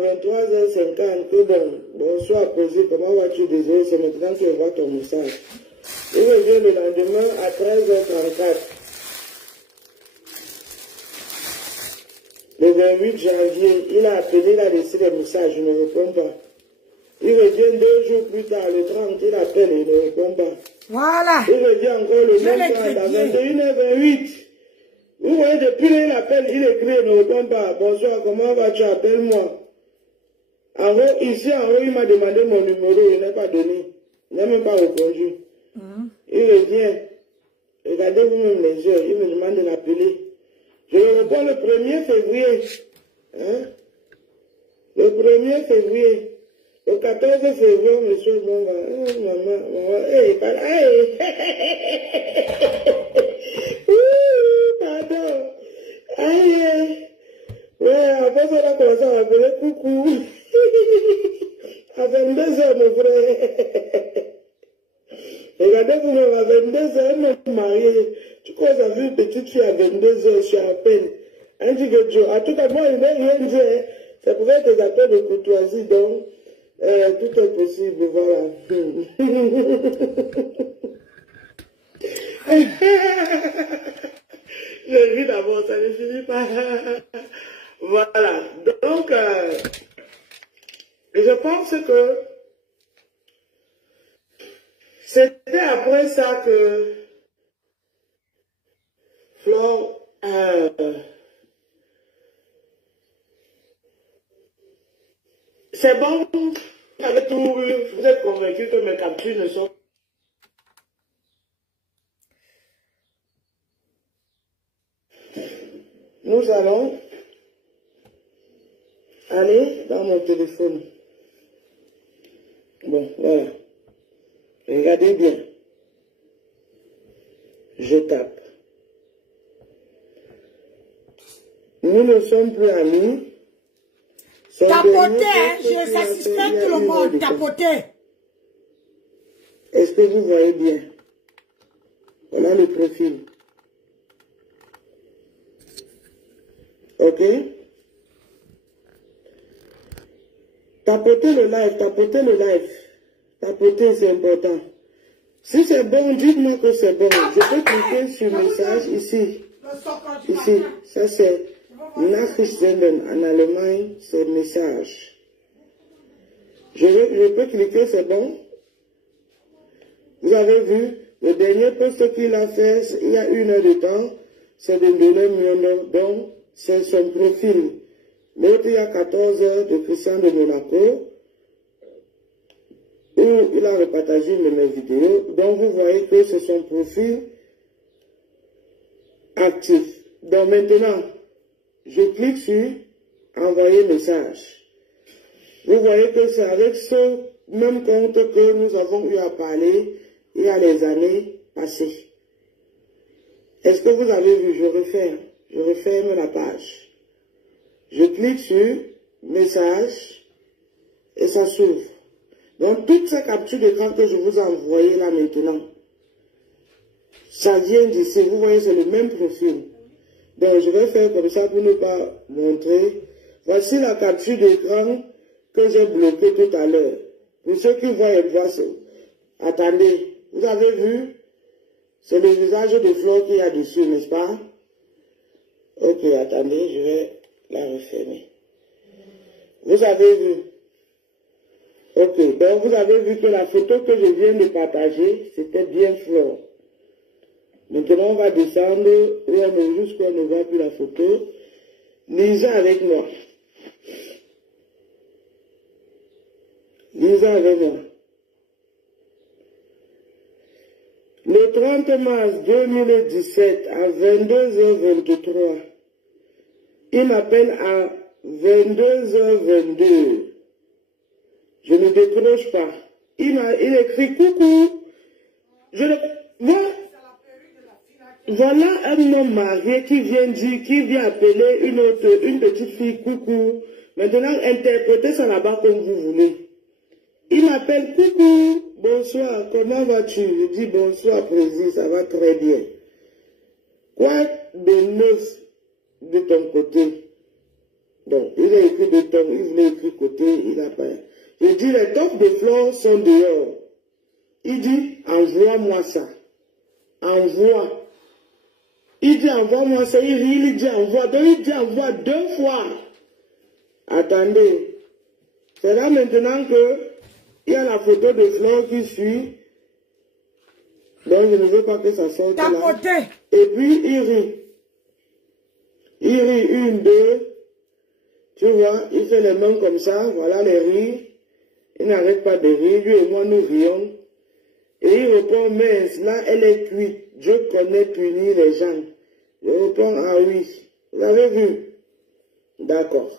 23h50 que bon, bonsoir posé, comment vas-tu? Désolé, c'est maintenant que je vois ton message. Il revient le lendemain à 13h34. Le 28 janvier, il a appelé, il a laissé des messages, je ne réponds pas. Il revient 2 jours plus tard, le 30, il appelle et il ne répond pas. Voilà. Il revient encore le même temps, à 21h28. Vous voyez, depuis là, il appelle, il écrit, il ne répond pas. Bonsoir, comment vas-tu? Appelle-moi. En haut, ici, en haut, il m'a demandé mon numéro, il n'a pas donné. Il n'a même pas répondu. Il revient. Regardez vous-même les heures, il me demande de l'appeler. Je lui réponds le 1er février. Hein? Le 1er février. Le 14 février, monsieur, bon, maman, hey, pardon. Aïe. Ouais, après ça, on a commencé à m'appeler coucou. À 22h, mon frère. Regardez vous-même, à 22h, elle m'a marié. Tu commences à voir une petite fille à 22h, je suis à peine. Un dit que Dieu. En tout cas, moi, il n'a rien dit. Ça pouvait être des appels de courtoisie, donc tout est possible, voilà. Je ris d'abord, ça ne finit pas. Voilà. Donc, je pense que c'était après ça que Flore c'est bon, vous avez tout vu, vous êtes convaincu que mes captures ne sont... Nous allons aller dans mon téléphone. Bon, voilà. Regardez bien. Je tape. Nous ne sommes plus amis. Tapoter, je suspecte tout le monde, tapoter. Est-ce que vous voyez bien? Voilà le profil. Ok? Tapotez le live, tapotez le live. Tapotez, c'est important. Si c'est bon, dites-moi que c'est bon. Je peux cliquer sur message ici. Ici, ça c'est Nachrichten en Allemagne, c'est message. Je peux cliquer, c'est bon. Vous avez vu, le dernier post qu'il a fait, il y a 1 heure de temps, c'est de donner million. Donc, c'est son profil. L'autre, il y a 14 heures de Christian de Monaco, où il a repartagé une de mes vidéos. Donc, vous voyez que c'est son profil actif. Donc, maintenant, je clique sur envoyer message. Vous voyez que c'est avec ce même compte que nous avons eu à parler il y a les années passées. Est-ce que vous avez vu? Je referme la page. Je clique sur message et ça s'ouvre. Donc, toutes ces captures d'écran que je vous ai envoyées là maintenant, ça vient d'ici. Vous voyez, c'est le même profil. Donc, je vais faire comme ça pour ne pas montrer. Voici la capture d'écran que j'ai bloquée tout à l'heure. Pour ceux qui voient, attendez, vous avez vu? C'est le visage de Flore qu'il y a dessus, n'est-ce pas? Ok, attendez, je vais la refermer. Vous avez vu? Ok, donc vous avez vu que la photo que je viens de partager, c'était bien Flore. Maintenant, on va descendre jusqu'où on ne voit plus la photo. Lisez avec moi. Lisez avec moi. Le 30 mars 2017 à 22h23, il m'appelle à 22h22. Je ne décroche pas. Il écrit coucou. Voilà un homme marié qui vient appeler une petite fille coucou. Maintenant, interprétez ça là-bas comme vous voulez. Il m'appelle coucou, bonsoir, comment vas-tu? Je dis bonsoir, président, ça va très bien. Quoi de neuf de ton côté? Donc, il a écrit il voulait écrire côté, il n'a pas. Je dis, les tops de fleurs sont dehors. Il dit, envoie-moi ça. Envoie. Il dit, envoie-moi ça. Il dit, envoie. Donc, il dit, envoie 2 fois. Attendez. C'est là maintenant que il y a la photo de fleurs qui suit. Donc, je ne veux pas que ça sorte là. Et puis, il rit. Il rit 1, 2. Tu vois, il fait les mains comme ça. Voilà les rires. Il n'arrête pas de rire. Lui et moi, nous rions. Et il répond, mais là, elle est cuite. Je connais punir les gens. Je réponds, ah oui. Vous avez vu? D'accord.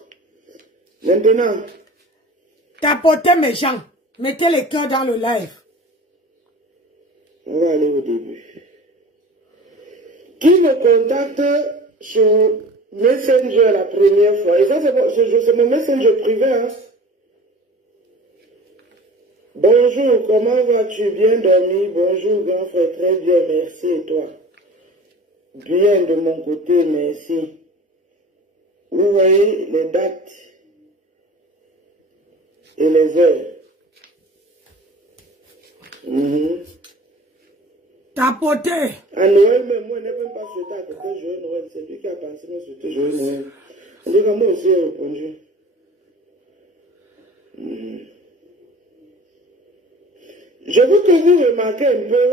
Maintenant. Tapotez mes gens. Mettez les cœurs dans le live. On va aller au début. Qui me contacte sur Messenger la première fois? Et ça, c'est mon Messenger privé, hein? Bonjour, comment vas-tu? Bien dormi? Bonjour, grand frère, très bien, merci. Et toi? Bien de mon côté, merci. Vous voyez les dates et les heures. Tapoter. À Noël, même moi, je n'ai même pas souhaité à quelqu'un joyeux Noël. C'est lui qui a pensé me souhaiter joyeux Noël. On dit que moi aussi j'ai répondu. Je veux que vous remarquez un peu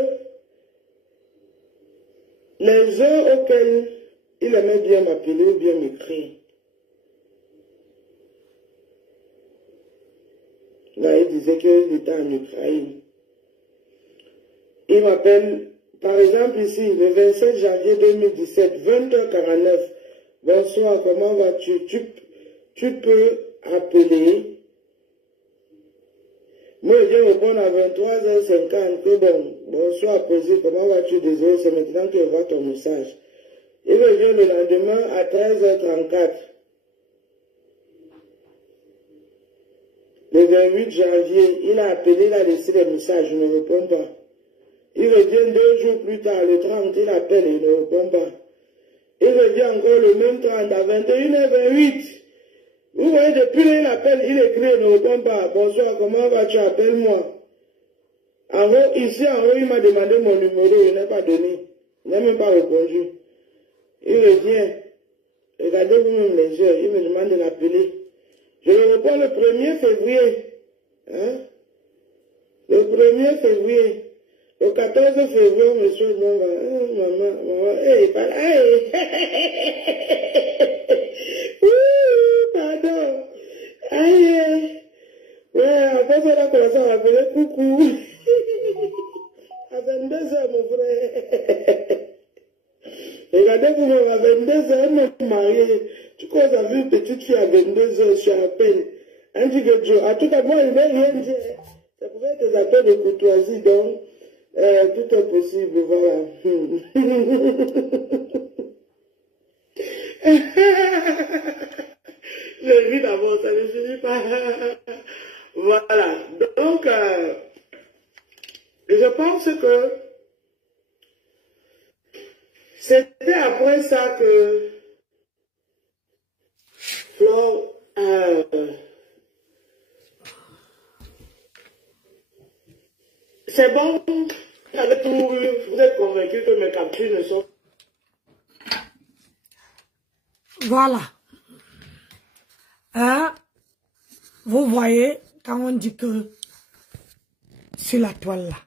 les heures auxquelles il aimait bien m'appeler ou bien m'écrire. Là, il disait qu'il était en Ukraine. Il m'appelle, par exemple ici, le 27 janvier 2017, 20h49. Bonsoir, comment vas-tu? Tu peux appeler. Moi, je réponds à 23h50 que bon, bonsoir, posé, comment vas-tu? Désolé, c'est maintenant que je vois ton message. Il revient le lendemain à 13h34. Le 28 janvier, il a appelé, il a laissé des messages, je ne réponds pas. Il revient 2 jours plus tard, le 30, il appelle et il ne répond pas. Il revient encore le même 30 à 21h28. Vous voyez, depuis là, il appelle, il écrit, il ne répond pas. Bonsoir, comment vas-tu? Appelle-moi. En haut, ici, en haut, il m'a demandé mon numéro, il n'a pas donné. Il n'a même pas répondu. Il revient. Regardez vous-même les heures, il me demande de l'appeler. Je le réponds le 1er février. Hein? Le 1er février. Le 14 février, monsieur, maman, hey, pardon. Aïe, ouais, après ça, on a commencé à m'appeler coucou. À 22h, mon frère. Regardez, vous à 22h, me marier. Tu causes avec une petite fille à 22h, je suis à peine. Un dit que Dieu, en tout cas, moi, il ne veut rien dire. Ça pouvait être des appels de courtoisie, donc. Tout est possible, voilà. Je ris d'abord, ça ne finit pas. Voilà. Donc, je pense que c'était après ça que Flore c'est bon, avec tout, vous êtes convaincu que mes captures ne sont... Voilà. Hein? Vous voyez, quand on dit que sur la toile là,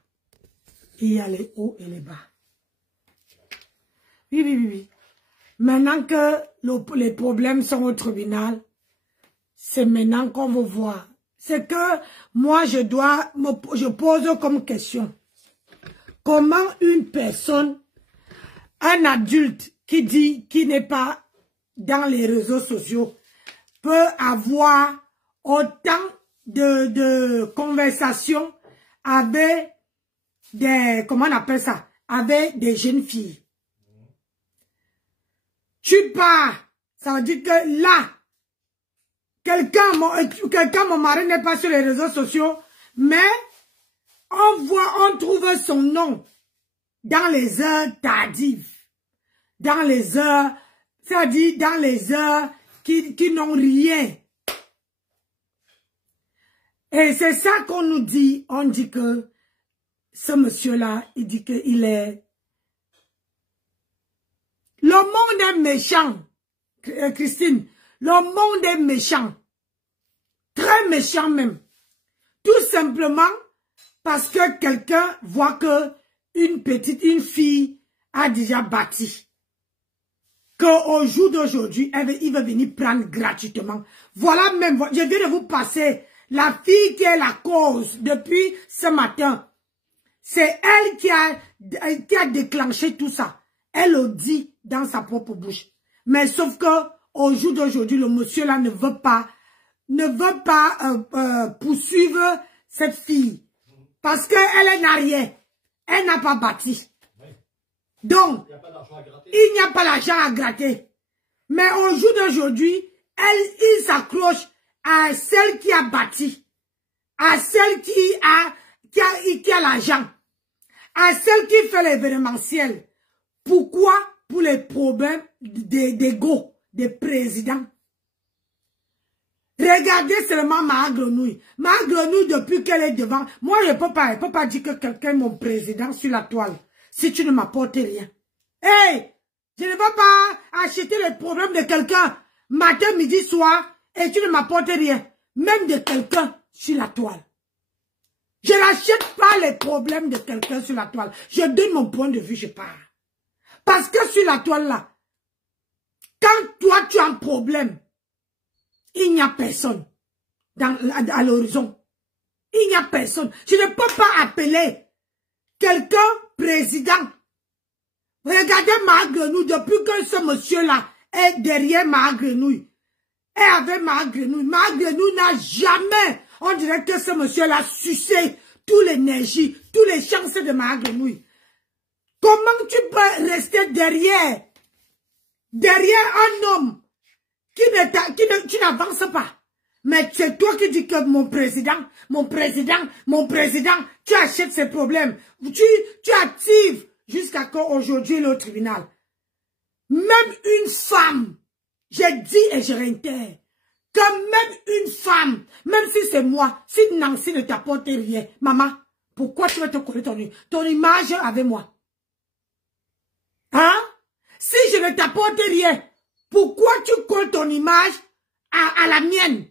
il y a les hauts et les bas. Oui. Maintenant que les problèmes sont au tribunal, c'est maintenant qu'on va voir. C'est que moi, je pose comme question. Comment une personne, un adulte qui n'est pas dans les réseaux sociaux, peut avoir autant de conversations avec des, comment on appelle ça, avec des jeunes filles. Tu pars, ça veut dire que là, mon mari n'est pas sur les réseaux sociaux, mais on trouve son nom dans les heures tardives, dans les heures, c'est-à-dire dans les heures qui n'ont rien. Et c'est ça qu'on nous dit. On dit que ce monsieur-là, il dit qu'il est... Le monde est méchant, Christine. Le monde est méchant. Très méchant même. Tout simplement parce que quelqu'un voit que une fille a déjà bâti. Qu'au jour d'aujourd'hui, il va venir prendre gratuitement. Voilà même, je viens de vous passer la fille qui est la cause depuis ce matin. C'est elle qui a déclenché tout ça. Elle le dit dans sa propre bouche. Mais sauf que au jour d'aujourd'hui, le monsieur là ne veut pas poursuivre cette fille. Parce qu'elle n'a rien. Elle n'a pas bâti. Donc, il n'y a pas l'argent à gratter. Mais au jour d'aujourd'hui, il s'accroche à celle qui a bâti. À celle qui a l'argent. À celle qui fait l'événementiel. Pourquoi? Pour les problèmes d'ego des présidents. Regardez seulement ma grenouille. Ma grenouille, depuis qu'elle est devant, moi je ne peux pas dire que quelqu'un est mon président sur la toile. Si tu ne m'apportes rien. Hey! Je ne vais pas acheter les problèmes de quelqu'un matin, midi, soir et tu ne m'apportes rien. Même de quelqu'un sur la toile. Je n'achète pas les problèmes de quelqu'un sur la toile. Je donne mon point de vue, je pars. Parce que sur la toile là, quand toi tu as un problème, il n'y a personne à l'horizon. Il n'y a personne. Je ne peux pas appeler quelqu'un président. Regardez ma grenouille, depuis que ce monsieur-là est derrière ma grenouille. Et avec ma grenouille n'a jamais, on dirait que ce monsieur-là a sucé toute l'énergie, tous les chances de ma grenouille. Comment tu peux rester derrière un homme tu n'avances pas? Mais c'est toi qui dis que mon président, tu achètes ses problèmes. Tu actives jusqu'à qu'aujourd'hui il est au tribunal. Même une femme, j'ai dit et je réitère, que même une femme, même si c'est moi, si Nancy ne t'apporte rien, maman, pourquoi tu veux te coller ton image avec moi? Hein? Si je ne t'apporte rien, pourquoi tu colles ton image à la mienne?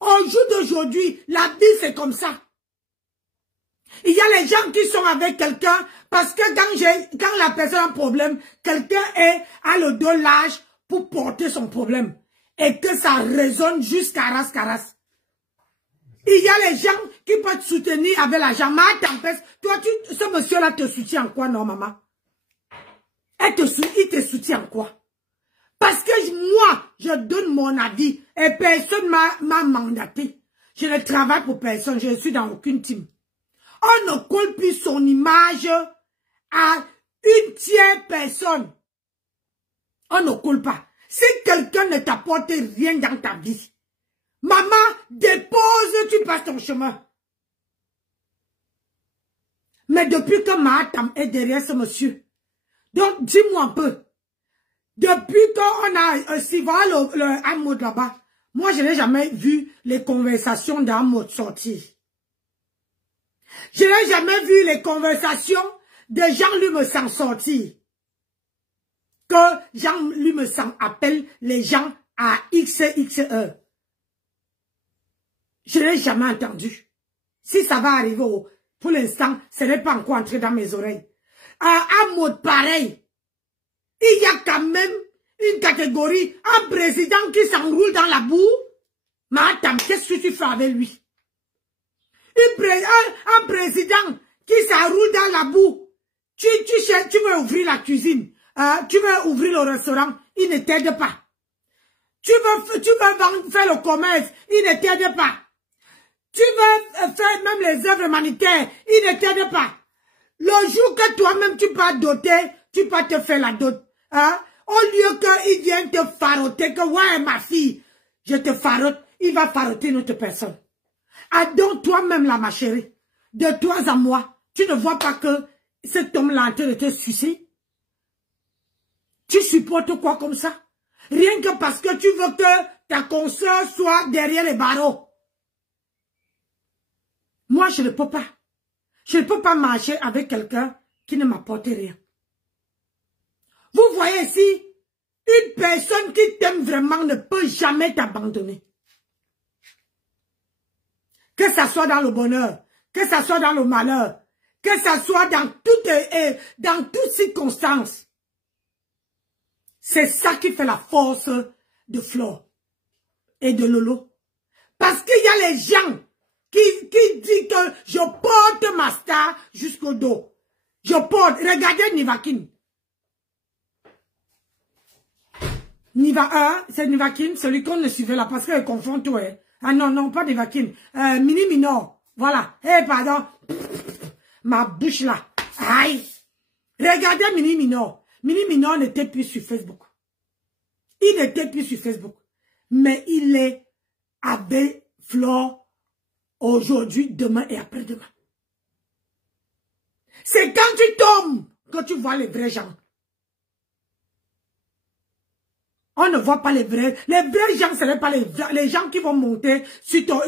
Au jour d'aujourd'hui, la vie c'est comme ça. Il y a les gens qui sont avec quelqu'un parce que quand la personne a un problème, quelqu'un a le dos large pour porter son problème. Et que ça résonne jusqu'à ras. Il y a les gens qui peuvent te soutenir avec l'argent. Ma tempête, toi, ce monsieur-là te soutient en quoi, non, maman? Il te soutient en quoi? Parce que moi, je donne mon avis et personne m'a mandaté. Je ne travaille pour personne, je ne suis dans aucune team. On ne colle plus son image à une tierce personne. On ne colle pas. Si quelqu'un ne t'apporte rien dans ta vie, maman, dépose, tu passes ton chemin. Mais depuis que Mahatam est derrière ce monsieur, donc dis-moi un peu, depuis qu'on a le Hamoud là-bas, moi je n'ai jamais vu les conversations d'Hamoud sortir. Je n'ai jamais vu les conversations de Jean-Luc s'en sortir. Que Jean-Luc appelle les gens à XXE. Je n'ai jamais entendu. Si ça va arriver, pour l'instant, ce n'est pas encore entré dans mes oreilles. Un mot pareil. Il y a quand même une catégorie, un président qui s'enroule dans la boue. Mais attends, qu'est-ce que tu fais avec lui? Un président qui s'enroule dans la boue. Tu veux ouvrir la cuisine. Tu veux ouvrir le restaurant. Il ne t'aide pas. Tu veux faire le commerce. Il ne t'aide pas. Tu veux faire même les œuvres humanitaires. Il ne t'aide pas. Le jour que toi-même tu vas doter, tu vas te faire la dot. Au lieu qu'il vienne te faroter, que ouais ma fille, je te farote, il va faroter une autre personne. Donc toi-même là ma chérie, de toi à moi, tu ne vois pas que cet homme-là en train de te sucer? Tu supportes quoi comme ça? Rien que parce que tu veux que ta consoeur soit derrière les barreaux. Moi, je ne peux pas. Je ne peux pas marcher avec quelqu'un qui ne m'apporte rien. Vous voyez ici, une personne qui t'aime vraiment ne peut jamais t'abandonner. Que ça soit dans le bonheur, que ça soit dans le malheur, que ça soit dans toutes circonstances. C'est ça qui fait la force de Flore et de Lolo. Parce qu'il y a les gens qui disent que je porte ma star jusqu'au dos. Je porte. Regardez Nivakin. C'est Nivakin, celui qu'on ne suivait là, parce qu'elle confond tout. Hein. Ah non, non, pas Nivakin. Mini Minor. Voilà. Eh, pardon. Ma bouche là. Aïe. Regardez Mini Minor. Mini Minor n'était plus sur Facebook. Il n'était plus sur Facebook. Mais il est avec Flore aujourd'hui, demain et après-demain. C'est quand tu tombes que tu vois les vrais gens. On ne voit pas les vrais. Les vrais gens, ce n'est pas les gens qui vont monter sur ton,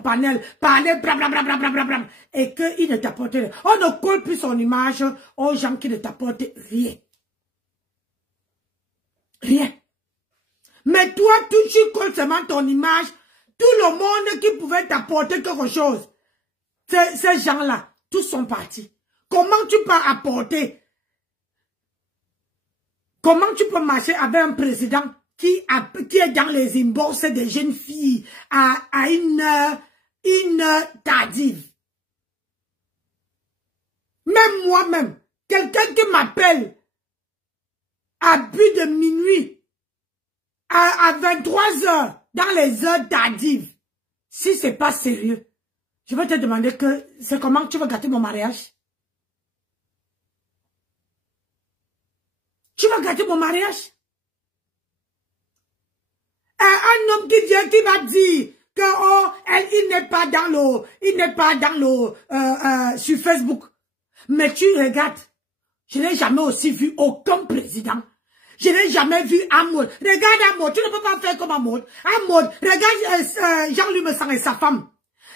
panel, parler blablabla, et qu'ils ne t'apportent rien. On ne colle plus son image aux gens qui ne t'apportent rien. Rien. Mais toi, tu colles seulement ton image. Tout le monde qui pouvait t'apporter quelque chose. Ces gens-là, tous sont partis. Comment tu peux apporter? Comment tu peux marcher avec un président qui est dans les inbox des jeunes filles à une heure tardive? Même moi-même, quelqu'un qui m'appelle à plus de minuit, à 23 heures, dans les heures tardives, si c'est pas sérieux, je vais te demander que c'est comment tu veux gâter mon mariage? Tu vas gâter mon mariage? Un homme qui va dire que il n'est pas dans le sur Facebook. Mais tu regardes, je n'ai jamais aussi vu aucun président. Je n'ai jamais vu Amod. Regarde Amod, tu ne peux pas faire comme Amod. Amod, regarde Jean-Luc Messang et sa femme.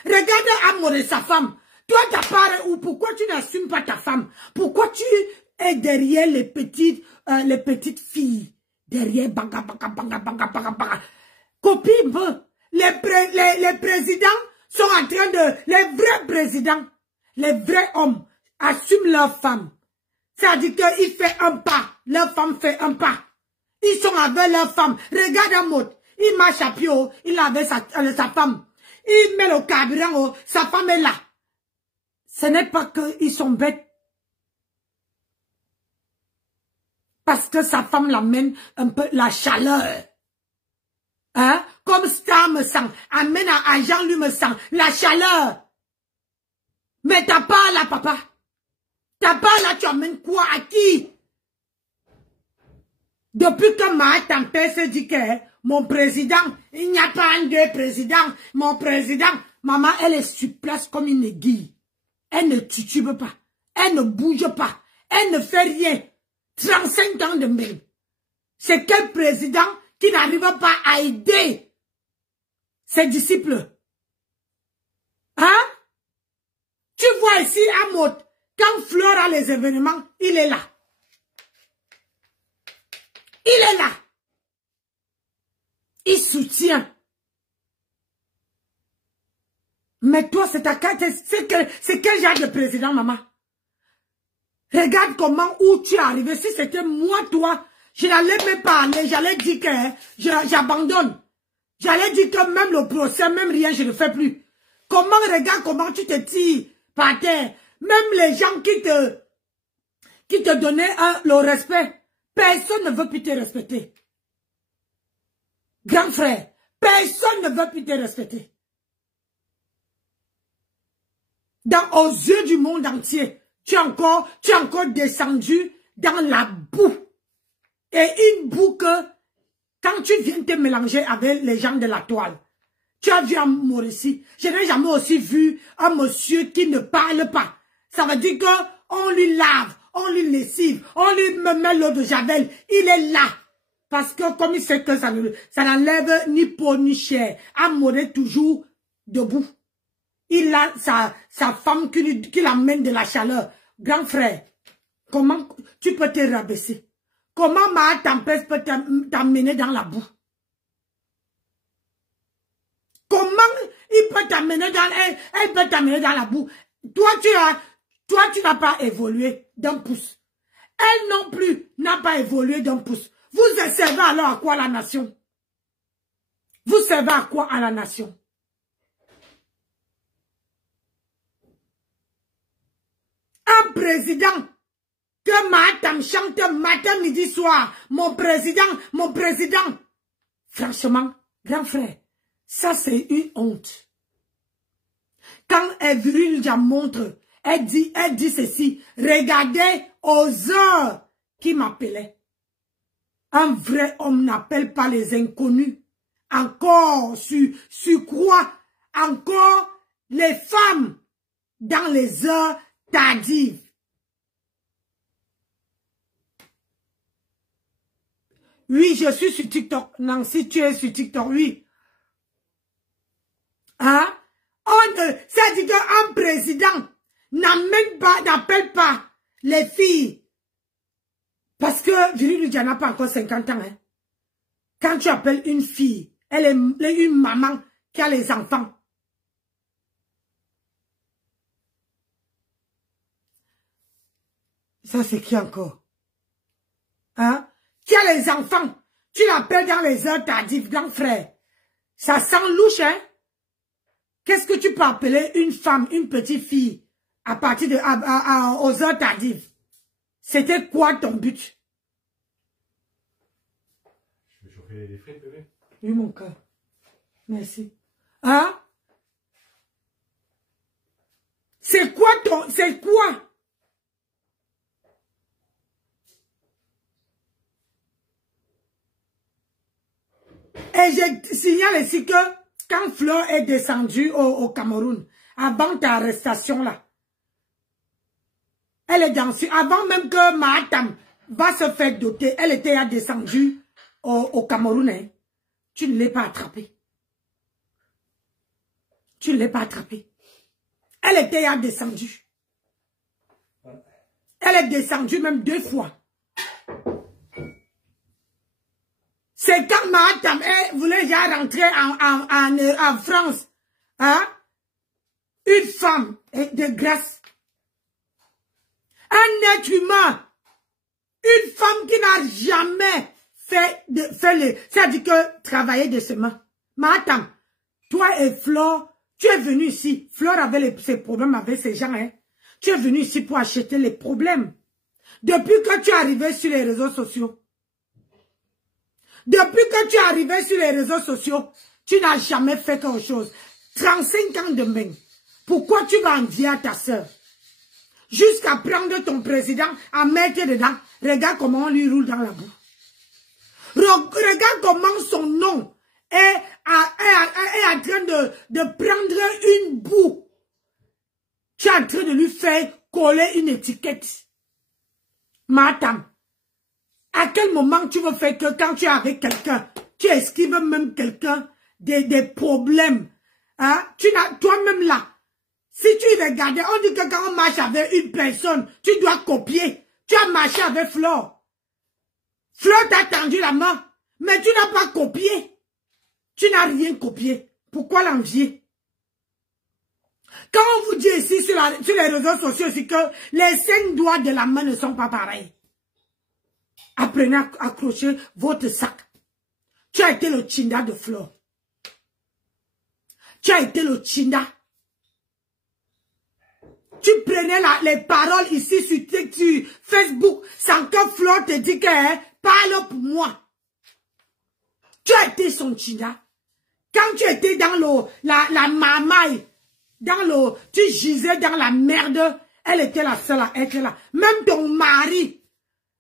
Regarde Amod et sa femme. Toi, ta part, ou pourquoi tu n'assumes pas ta femme? Pourquoi tu es derrière les petites filles? Derrière, banga. Copie un peu. Les présidents sont en train de... Les vrais présidents, les vrais hommes, assument leur femme. C'est-à-dire qu'il fait un pas, leur femme fait un pas. Ils sont avec leur femme. Regarde Amod, il marche à pied, il est avec sa femme. Il met le carburant, sa femme est là. Ce n'est pas qu'ils sont bêtes. Parce que sa femme l'amène un peu la chaleur. Hein? Comme Star Messang amène à Jean-Luc Messang la chaleur. Mais t'as pas là, papa. T'as pas là, tu amènes quoi à qui? Depuis que ma tante se dit que mon président, il n'y a pas un deux présidents, mon président, maman, elle est sur place comme une aiguille. Elle ne titube pas. Elle ne bouge pas. Elle ne fait rien. 35 ans de même. C'est quel président qui n'arrive pas à aider ses disciples? Hein? Tu vois ici, Amod, quand Flore a les événements, il est là. Il est là. Il soutient. Mais toi, c'est ta carte. C'est quel genre de président, maman? Regarde comment, où tu es arrivé. Si c'était moi, toi, je n'allais même pas aller. J'allais dire que j'abandonne. J'allais dire que même le procès, même rien, je ne fais plus. Comment, regarde comment tu te tires par terre. Même les gens qui te donnaient le respect, personne ne veut plus te respecter. Grand frère, personne ne veut plus te respecter. Aux yeux du monde entier, tu es encore descendu dans la boue. Et une boue que, quand tu viens te mélanger avec les gens de la toile, tu as vu un Mauricie. Je n'ai jamais aussi vu un monsieur qui ne parle pas. Ça veut dire qu'on lui lave, on lui lessive, on lui met l'eau de javel. Il est là. Parce que comme il sait que ça n'enlève ni peau ni chair, Amour est toujours debout. il a sa femme qui l'amène de la chaleur. Grand frère, comment tu peux te rabaisser? Comment ma tempête peut t'amener dans la boue? Comment il peut t'amener elle peut t'amener dans la boue? Toi, tu n'as pas évolué d'un pouce. Elle non plus n'a pas évolué d'un pouce. Vous servez alors à quoi la nation? Vous servez à quoi à la nation? Un président que Mahatam chante matin, midi, soir. Mon président. Franchement, grand frère, ça c'est une honte. Quand Viril montre, elle dit ceci, regardez aux heures qui m'appelaient. Un vrai homme n'appelle pas les inconnus. Encore sur quoi? Encore les femmes dans les heures tardives. Oui, je suis sur TikTok. Nancy, tu es sur TikTok, oui. Hein? C'est-à-dire qu'un président n'appelle pas les filles. Parce que Viril n'a pas encore 50 ans. Hein. Quand tu appelles une fille, elle est une maman qui a les enfants. Ça, c'est qui encore? Hein? Qui a les enfants? Tu l'appelles dans les heures tardives, grand frère. Ça sent louche, hein? Qu'est-ce que tu peux appeler une femme, une petite fille, à partir de aux heures tardives? C'était quoi ton but? Je vais chauffer les frites, bébé. Oui, mon cœur. Merci. Hein? C'est quoi ton... C'est quoi? Et je signale ici que quand Fleur est descendue au Cameroun, avant ta arrestation là, elle est descendue, avant même que Mahatam va se faire doter, elle était descendue au Cameroun. Hein. Tu ne l'as pas attrapée. Tu ne l'as pas attrapée. Elle était descendue. Elle est descendue même 2 fois. C'est quand Mahatam voulait déjà rentrer en France. Hein? Une femme de grâce. Un être humain. Une femme qui n'a jamais c'est-à-dire que travailler de semaine. Mahatam, toi et Flore, tu es venu ici. Flore avait ses problèmes avec ces gens. Hein? Tu es venu ici pour acheter les problèmes. Depuis que tu es arrivé sur les réseaux sociaux. Depuis que tu es arrivé sur les réseaux sociaux, tu n'as jamais fait quelque chose. 35 ans de même. Pourquoi tu vas en dire à ta soeur? Jusqu'à prendre ton président, à mettre dedans. Regarde comment on lui roule dans la boue. Regarde comment son nom est en train de prendre une boue. Tu es en train de lui faire coller une étiquette. Mahatam. À quel moment tu veux faire que quand tu es avec quelqu'un, tu esquives même quelqu'un des problèmes. Hein? Toi-même là, si tu regardais, on dit que quand on marche avec une personne, tu dois copier. Tu as marché avec Flore. Flore t'a tendu la main, mais tu n'as pas copié. Tu n'as rien copié. Pourquoi l'envier? Quand on vous dit ici sur les réseaux sociaux, c'est que les 5 doigts de la main ne sont pas pareils. Apprenez à accrocher votre sac. Tu as été le Chinda de Flore. Tu as été le Chinda. Tu prenais les paroles ici sur Facebook sans que Flore te dise que parle pour moi. Tu as été son Chinda. Quand tu étais dans la mamaille, tu gisais dans la merde, elle était la seule à être là. Même ton mari,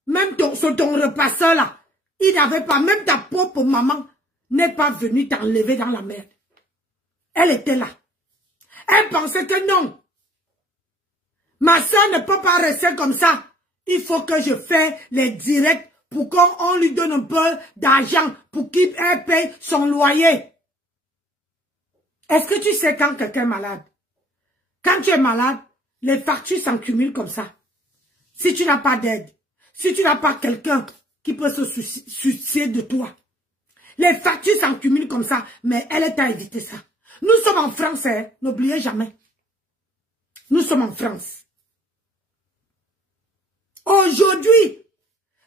même ton repasseur là, il n'avait pas, même ta propre maman n'est pas venue t'enlever dans la merde. Elle était là. Elle pensait que non. Ma soeur ne peut pas rester comme ça. Il faut que je fasse les directs pour qu'on lui donne un peu d'argent pour qu'il paye son loyer. Est-ce que tu sais quand quelqu'un est malade? Quand tu es malade, les factures s'accumulent comme ça. Si tu n'as pas d'aide, si tu n'as pas quelqu'un qui peut se soucier de toi, les factures s'accumulent comme ça, mais elle t'a évité ça. Nous sommes en France, hein, n'oubliez jamais. Nous sommes en France. Aujourd'hui,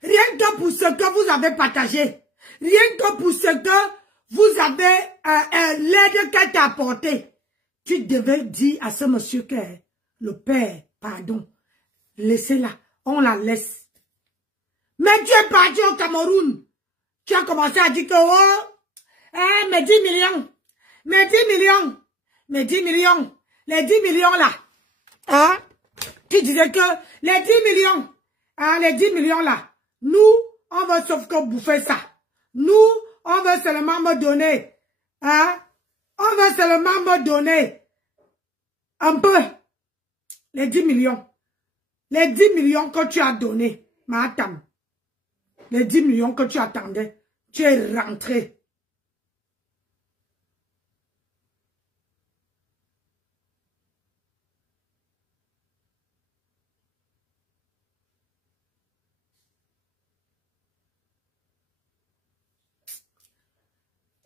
rien que pour ce que vous avez partagé, rien que pour ce que vous avez, l'aide qu'elle t'a apporté, tu devais dire à ce monsieur que le père, pardon, laissez-la, on la laisse. Mais tu es parti au Cameroun. Tu as commencé à dire que, oh, mais 10 millions, mais 10 millions, mais 10 millions, les 10 millions là, hein, tu disais que les 10 millions, hein, les 10 millions là, nous, on veut sauf que bouffer ça. Nous, on veut seulement me donner, hein, on veut seulement me donner un peu, les 10 millions. Les 10 millions que tu as donnés, madame, les 10 millions que tu attendais, tu es rentré.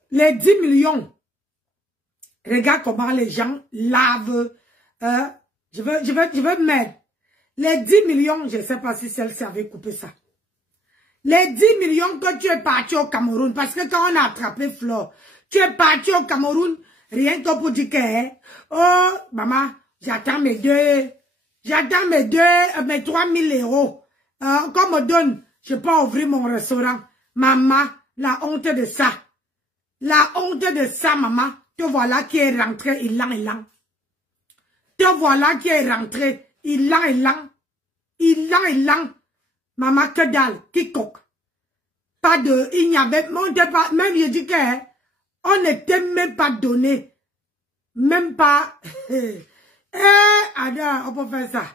Les 10 millions, regarde comment les gens lavent. Je veux mettre. Les 10 millions, je ne sais pas si celle-ci avait coupé ça. Les 10 millions que tu es parti au Cameroun, parce que quand on a attrapé Flore, tu es parti au Cameroun, rien que pour dire que, oh, maman, j'attends mes 3 000 euros. Qu'on me donne, je peux ouvrir mon restaurant. Maman, la honte de ça. La honte de ça, maman. Te voilà qui est rentré, ilan. Te voilà qui est rentré, ilan. Maman, que dalle, quiconque. Pas de, il n'y avait, même je dis que, on n'était même pas donné. Même pas, on peut faire ça.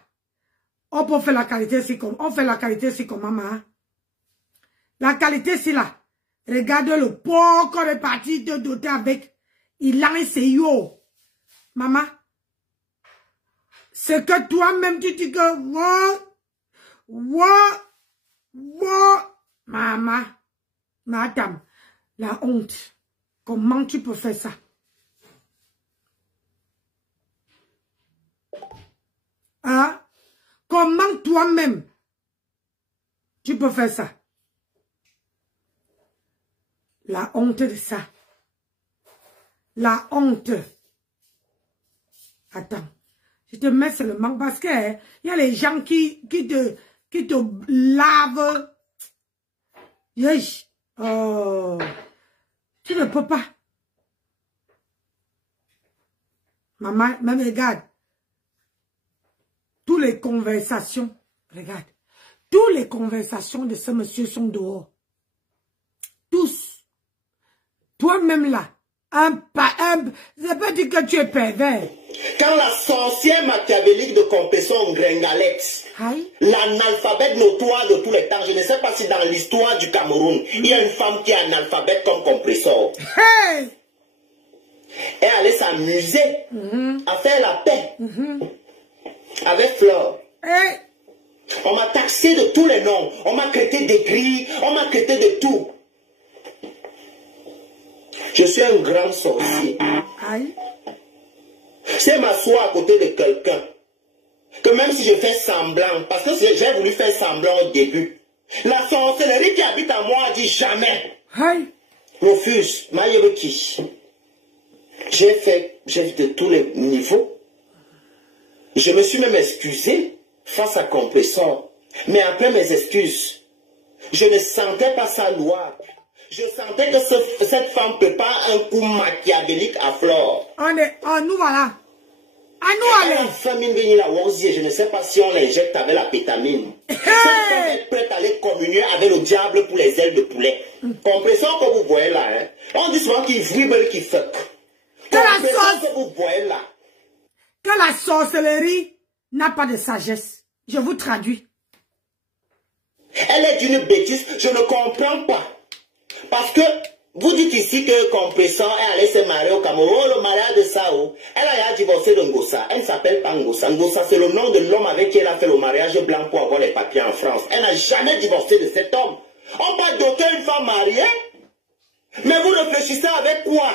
On peut faire la qualité si comme, on fait la qualité si comme maman. La qualité si là. Regarde le porc qu'on est parti de doter avec. Il a essayé. Maman. C'est que toi-même tu dis que, maman. Madame. La honte. Comment tu peux faire ça? Hein? Comment toi-même tu peux faire ça? La honte de ça. La honte. Attends. Je te mets seulement parce que il y a les gens qui te lavent. Yesh. Oh. Tu ne peux pas. Maman, même regarde. Toutes les conversations. Regarde. Toutes les conversations de ce monsieur sont dehors. Tous. Toi-même là, ça veut dire que tu es pervers. Quand la sorcière machiavélique de Compression Gringalette, l'analphabète notoire de tous les temps, je ne sais pas si dans l'histoire du Cameroun, il y a une femme qui est analphabète comme Compressor. Hey! Elle allait s'amuser à faire la paix avec Flore. Hey! On m'a taxé de tous les noms, on m'a traité de gris, on m'a traité de tout. Je suis un grand sorcier. Aïe. C'est m'asseoir à côté de quelqu'un. Que même si je fais semblant, parce que j'ai voulu faire semblant au début. La sorcellerie qui habite en moi dit jamais. Aïe. Refuse. Maïreki. J'ai fait de tous les niveaux. Je me suis même excusé face à Compressor. Mais après mes excuses, je ne sentais pas ça louable. Je sentais que cette femme prépare un coup machiavélique à Flore. Nous voilà. À nous aller. La famine vient la Warzier. Je ne sais pas si on l'injecte avec la pétamine. Cette femme est prête à aller communier avec le diable pour les ailes de poulet. Compressor que vous voyez là. Hein? On dit souvent qu'il vribble, qu'il fuck. Compressor que vous voyez là. Que la sorcellerie n'a pas de sagesse. Je vous traduis. Elle est d'une bêtise. Je ne comprends pas. Parce que Vous dites ici que Compression est allé se marier au Cameroun. Oh, le mariage de Sao. Elle a divorcé de Ngossa. Elle ne s'appelle pas Ngossa. Ngossa, c'est le nom de l'homme avec qui elle a fait le mariage blanc pour avoir les papiers en France. Elle n'a jamais divorcé de cet homme. On va doter une femme mariée. Mais vous réfléchissez avec quoi?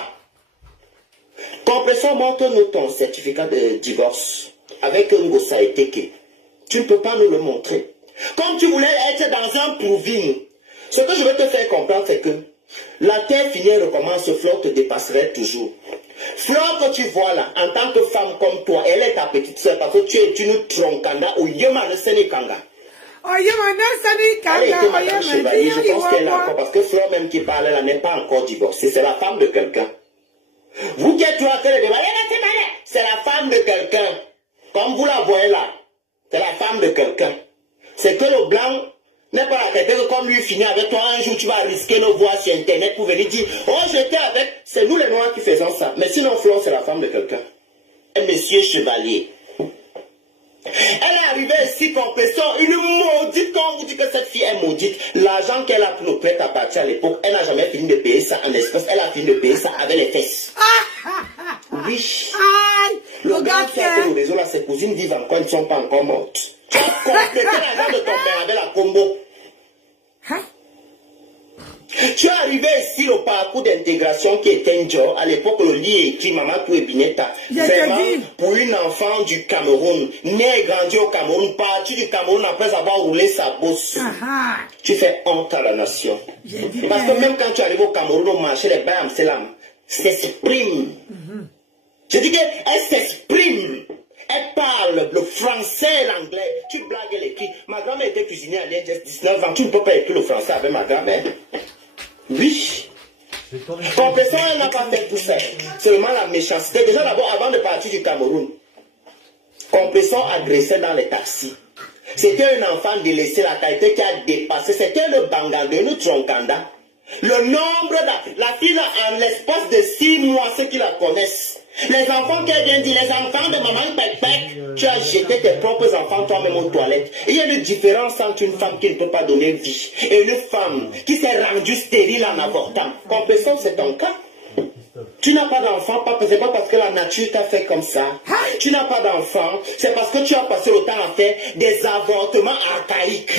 Compression, montre-nous ton certificat de divorce avec Ngossa et Teke. Tu ne peux pas nous le montrer. Comme tu voulais être dans un proving, ce que je veux te faire comprendre, c'est que la terre finie et recommence, Flore te dépasserait toujours. Flore que tu vois là, en tant que femme comme toi, elle est ta petite soeur parce que tu es une troncanda ou yema le Sénékanga. Elle était ma chevalier, je pense qu'elle est encore, parce que Flore même qui parle là n'est pas encore divorcée, c'est la femme de quelqu'un. Vous qui êtes toujours en train de débat, c'est la femme de quelqu'un. Comme vous la voyez là, c'est la femme de quelqu'un. C'est que le blanc n'est pas la tête que comme lui finit avec toi, un jour tu vas risquer nos voix sur internet pour venir dire oh j'étais avec. C'est nous les noirs qui faisons ça. Mais sinon Flore c'est la femme de quelqu'un. Un monsieur chevalier. Elle est arrivée ici Compression, une maudite. Quand on vous dit que cette fille est maudite, l'argent qu'elle a pour nous prêter à partir à l'époque, elle n'a jamais fini de payer ça en espèces. Elle a fini de payer ça avec les fesses. Oui. Le gars qui a fait le réseau là, ses cousines vivent encore, elles ne sont pas encore mortes. Tu as complété l'argent de ton père avec la combo. Tu es arrivé ici le parcours d'intégration qui était un job. À l'époque, le lit écrit Maman Toué Bineta. Vraiment, pour une enfant du Cameroun, née et grandie au Cameroun, partie du Cameroun après avoir roulé sa bosse. Tu fais honte à la nation. Parce que même quand tu arrives au Cameroun, au marché, les bains Amsterdam s'expriment. Je dis qu'elle s'exprime. Elle parle le français, l'anglais. Tu blagues, elle écrit. Ma grand-mère était cuisinière à l'âge de 19 ans. Tu ne peux pas écrire le français avec ma grand-mère. Oui. Compression, elle n'a pas fait tout ça. Seulement la méchanceté. Déjà d'abord, avant de partir du Cameroun, Compression agressait dans les taxis. C'était un enfant délaissé, la qualité qui a dépassé. C'était le Banganda, une Troncanda. Le nombre de... La fille, en l'espace de 6 mois, ceux qui la connaissent. Les enfants qu'elle vient dire, les enfants de maman Pek, tu as jeté tes propres enfants toi-même aux toilettes. Il y a une différence entre une femme qui ne peut pas donner vie et une femme qui s'est rendue stérile en avortant. Compression, c'est ton cas. Tu n'as pas d'enfant, c'est pas parce que la nature t'a fait comme ça. Tu n'as pas d'enfant, c'est parce que tu as passé le temps à faire des avortements archaïques.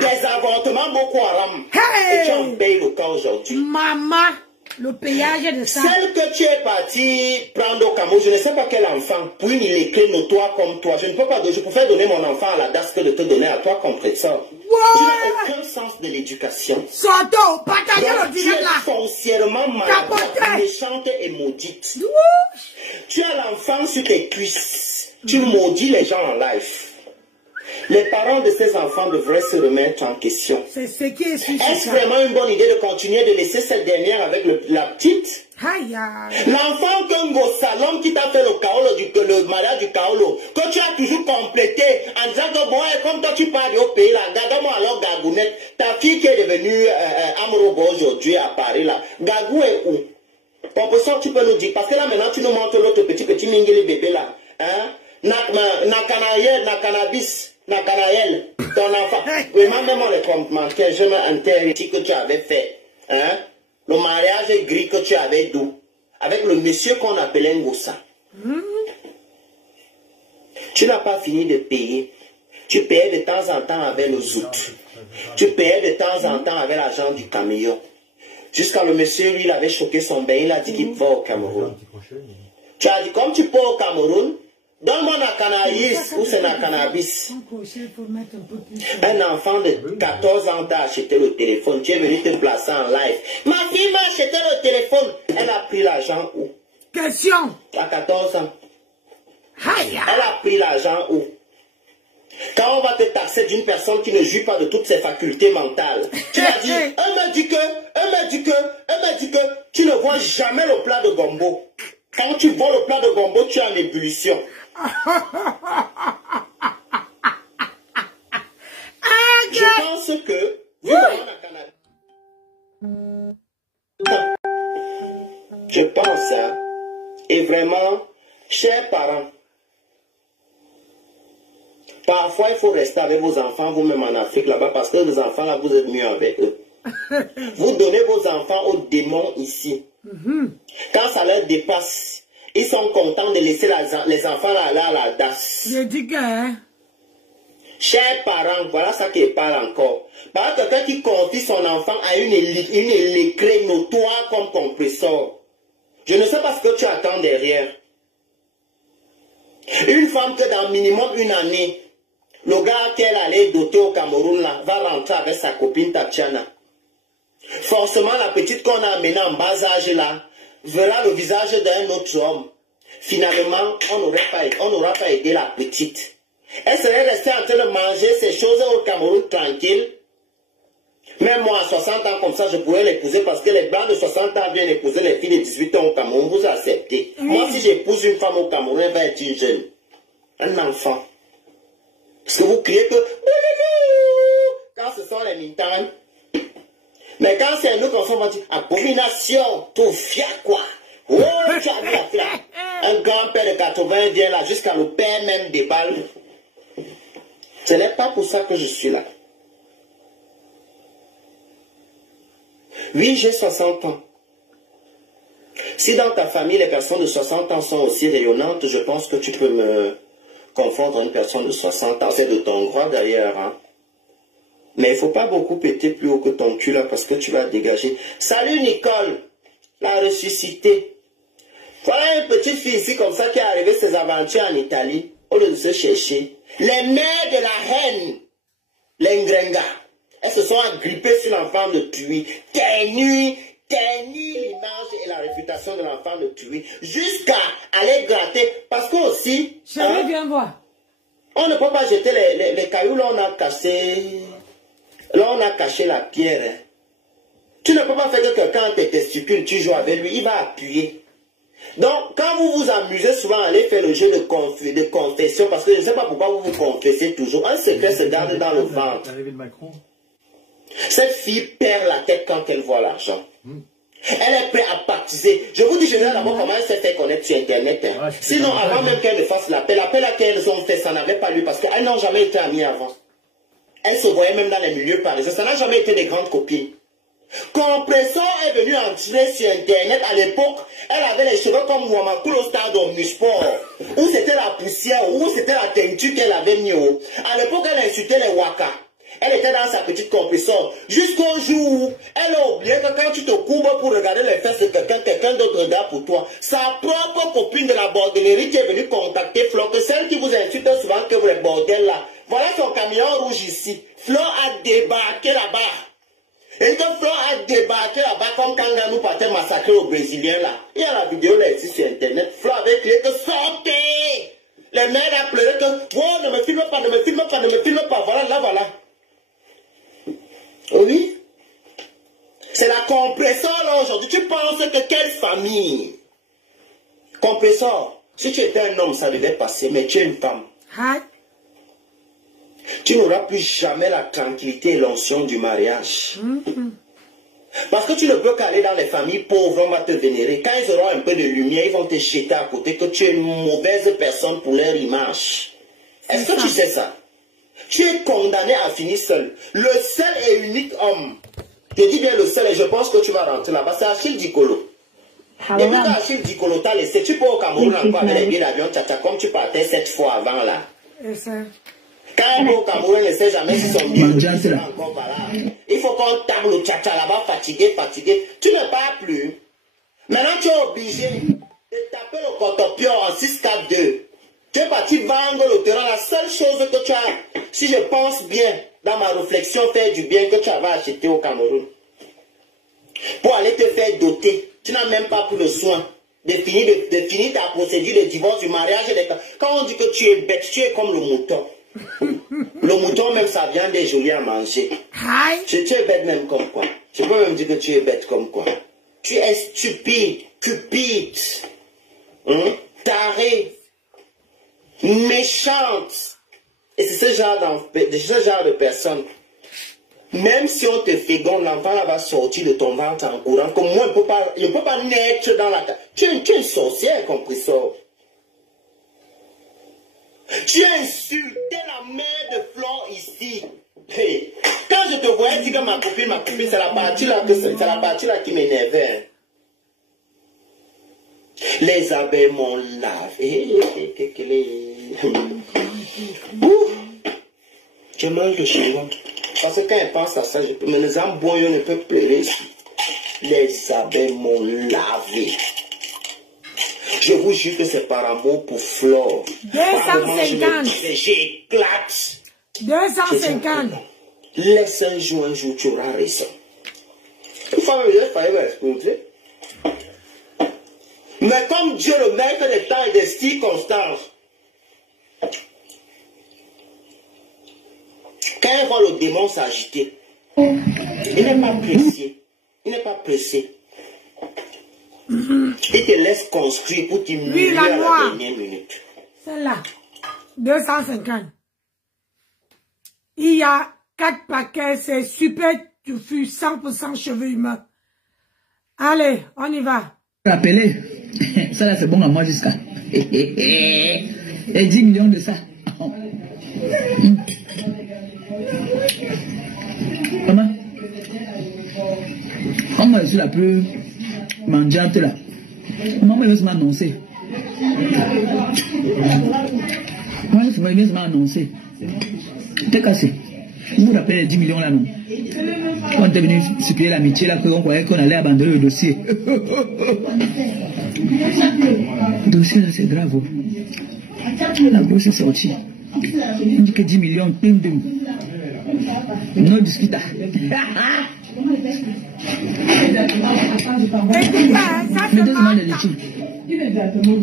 Des avortements Boko Haram. Et tu en payes le cas aujourd'hui. Maman, le payage de ça. Celle que tu es parti prendre au Cameroun, je ne sais pas quel enfant, pour une illettrée notoire comme toi, je ne peux pas, je préfère donner mon enfant à la DAS que de te donner à toi comme prédécesseur. Tu n'as aucun sens de l'éducation. Soto, partagez le direct là. Tu es foncièrement maladroite, méchante et maudite. Tu as l'enfant sur tes cuisses. Tu maudis les gens en live. Les parents de ces enfants devraient se remettre en question. C'est ce qui est sûr. Est-ce vraiment une bonne idée de continuer de laisser cette dernière avec la petite? L'enfant Ngossa, l'homme qui t'a fait le mariage du Kaolo, que tu as toujours complété en disant que bon, comme toi tu parles au pays là, regarde-moi alors Gagounette, ta fille qui est devenue Amorobo aujourd'hui à Paris là, Gagou est où? Pour ça tu peux nous dire, parce que là maintenant tu nous montres l'autre petit mingili bébé là, hein? Na cannabis, na cannabis, ton enfant. Demande-moi les commentaires, je m'intéresse que tu avais fait, hein? Le mariage gris que tu avais d'où? Avec le monsieur qu'on appelait Ngossa. Tu n'as pas fini de payer. Tu payais de temps en temps avec le zout. Tu payais de temps en temps avec l'argent du camion. Jusqu'à le monsieur, lui, il avait choqué son bain, il a dit qu'il va au Cameroun. Tu as dit, comme tu pars au Cameroun, donne-moi la cannabis ou c'est la cannabis. Un enfant de 14 ans t'a acheté le téléphone. Tu es venu te placer en live. Ma fille m'a acheté le téléphone. Elle a pris l'argent où? Question. À 14 ans. Elle a pris l'argent où? Quand on va te taxer d'une personne qui ne jouit pas de toutes ses facultés mentales, tu as dit, elle me dit que tu ne vois jamais le plat de gombo. Quand tu vois le plat de gombo, tu es en ébullition. Je pense que je pense, hein, et vraiment, chers parents, parfois il faut rester avec vos enfants, vous-même en Afrique là-bas, parce que les enfants là, vous êtes mieux avec eux. Vous donnez vos enfants aux démons ici. Quand ça leur dépasse, ils sont contents de laisser les enfants là à la DAS. Je dis que... Hein? Chers parents, voilà ça qui parle encore. Par quelqu'un qui confie son enfant à une électrée notoire comme compresseur. Je ne sais pas ce que tu attends derrière. Une femme que dans minimum une année, le gars qu'elle allait doter au Cameroun là, va rentrer avec sa copine Tatiana. Forcément, la petite qu'on a amenée en bas âge là, verra le visage d'un autre homme. Finalement, on n'aura pas aidé la petite. Elle serait restée en train de manger ces choses au Cameroun tranquille. Même moi, à 60 ans comme ça, je pourrais l'épouser parce que les blancs de 60 ans viennent épouser les filles de 18 ans au Cameroun. Vous acceptez. Moi, si j'épouse une femme au Cameroun, elle va être une jeune. Un enfant. Parce que vous criez que... Quand ce sont les militants. Mais quand c'est nous qu'on va dire abomination, tout fier quoi. Oh, tu as vu la fille là. Un grand-père de 80 vient là jusqu'à le père même des balles. Ce n'est pas pour ça que je suis là. Oui, j'ai 60 ans. Si dans ta famille, les personnes de 60 ans sont aussi rayonnantes, je pense que tu peux me confondre à une personne de 60 ans. C'est de ton droit d'ailleurs. Hein? Mais il ne faut pas beaucoup péter plus haut que ton cul là parce que tu vas dégager. Salut Nicole, la ressuscitée. Voilà une petite fille ici comme ça qui est arrivée ses aventures en Italie. Au lieu de se chercher. Les mères de la reine, les Ngrenga, elles se sont agrippées sur l'enfant de Tui. Ternir l'image et la réputation de l'enfant de Tui. Jusqu'à aller gratter. Parce que aussi... Chérie, viens voir. On ne peut pas jeter les cailloux. Là, on a caché la pierre. Hein. Tu ne peux pas faire que quelqu'un te testicule, tu joues avec lui, il va appuyer. Donc, quand vous vous amusez souvent à aller faire le jeu de confession, parce que je ne sais pas pourquoi vous vous confessez toujours, un secret se garde dans le ventre. Cette fille perd la tête quand elle voit l'argent. Elle est prête à baptiser. Je vous dis, je vais d'abord comment elle s'est fait connaître sur Internet. Hein. Sinon, avant même qu'elle ne fasse l'appel qu'elles ont fait, ça n'avait pas lieu parce qu'elles n'ont jamais été amies avant. Elles se voyaient même dans les milieux parisiens. Ça n'a jamais été des grandes copines. Compressor est venue entrer sur Internet à l'époque. Elle avait les cheveux comme Wamakoul au stade Omnisport. Où c'était la poussière, où c'était la teinture qu'elle avait mis haut. À l'époque, elle insultait les Waka. Elle était dans sa petite compressor. Jusqu'au jour où elle a oublié que quand tu te courbes pour regarder les fesses de quelqu'un d'autre regarde pour toi. Sa propre copine de la bordellerie qui est venue contacter Flo, que celle qui vous insulte souvent que vous les bordels là. Voilà son camion rouge ici. Flo a débarqué là-bas. Et quand Flo a débarqué là-bas comme quand nous partait massacrer aux Brésiliens là. Il y a la vidéo là ici sur Internet. Flo avait crié que sortez. Les mères a pleuré que oh, ne me filme pas, ne me filme pas, ne me filme pas. Voilà, là, voilà. Oui. C'est la compresseur là aujourd'hui. Tu penses que quelle famille? Compresseur. Si tu étais un homme, ça devait passer, mais tu es une femme. Hein? Tu n'auras plus jamais la tranquillité et l'onction du mariage. Parce que tu ne peux qu'aller dans les familles pauvres, on va te vénérer. Quand ils auront un peu de lumière, ils vont te jeter à côté que tu es une mauvaise personne pour leur image. Est-ce que tu sais ça? Tu es condamné à finir seul. Le seul et unique homme, je dis bien le seul, et je pense que tu vas rentrer là-bas, c'est Achille Dicolo. Et puis quand Achille Dicolo t'a laissé, tu peux au Cameroun encore avec les billets d'avion, tcha comme tu partais 7 fois avant là. Quand il va au Cameroun, il ne sait jamais si son billet sera encore valable. Il faut qu'on tape le tcha là-bas, fatigué. Tu ne pars plus. Maintenant, tu es obligé de taper le cotopion en 6-4-2. Tu es parti vendre le terrain. La seule chose que tu as, si je pense bien, dans ma réflexion, faire du bien que tu avais acheté au Cameroun. Pour aller te faire doter. Tu n'as même pas pris le soin de finir ta procédure de divorce, du mariage. Quand on dit que tu es bête, tu es comme le mouton. Le mouton même, ça vient des jolis à manger. Tu es bête même comme quoi. Je peux même dire que tu es bête comme quoi. Tu es stupide, cupide, taré, méchante. Et c'est ce genre de personne. Même si on te féconde, l'enfant va sortir de ton ventre en courant. Comme moi, il ne peut pas naître dans la... Tu es une sorcière, compris ça. Tu as insulté la mère de Flore ici. Hey. Quand je te voyais dire que ma copine, c'est la partie là qui m'énervait. Les abeilles m'ont lavé. Je mange le chinois. Parce que quand elle pense à ça, mais les âmes boyaux ne peuvent pleurer ici. Les abeilles m'ont lavé. Je vous jure que c'est par amour pour Flore. 250. J'éclate. 250. Laisse un jour, tu auras raison. Il fallait m'exploser. Mais comme Dieu le maître des temps et des circonstances, quand il voit le démon s'agiter, il n'est pas pressé. Il n'est pas pressé. Il te laisse construire pour t'humilier à la dernière minute. Celle-là, 250. Il y a 4 paquets, c'est super touffu, 100% cheveux humains. Allez, on y va. Rappelez, ça là c'est bon à moi jusqu'à. Et 10 millions de ça. Comment? Moi je suis la plus mangeante là. Maman elle m'a annoncé. Moi je m'a annoncé. T'es cassé. Vous vous rappelez les 10 millions là non? Quand on est venu supplier l'amitié là, qu'on croyait qu'on allait abandonner le dossier. Le dossier là c'est grave. La grosse est sortie. On dit que 10 millions, pim pim. Non discuta. Mettez-moi les litchis.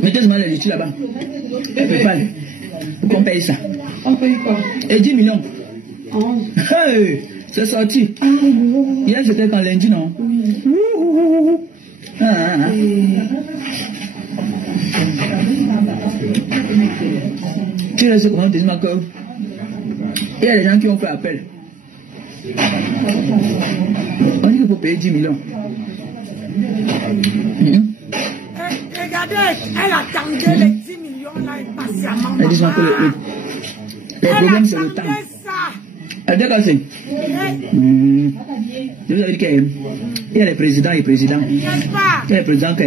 Mettez-moi les litchis là-bas. Préparez. Pour qu'on paye ça. On paye quoi? Et 10 millions. Hey, c'est sorti. Hier c'était quand lundi, non? Tu sais comment te dis que il y a des gens qui ont fait appel. On dit qu'il faut payer 10 millions. Regardez, elle attendait les 10 millions là impatiemment. Elle dit que le problème c'est le temps. Elle dit que c'est. Je vous avais dit qu'il y a les présidents et présidents. Il y a les présidents qui.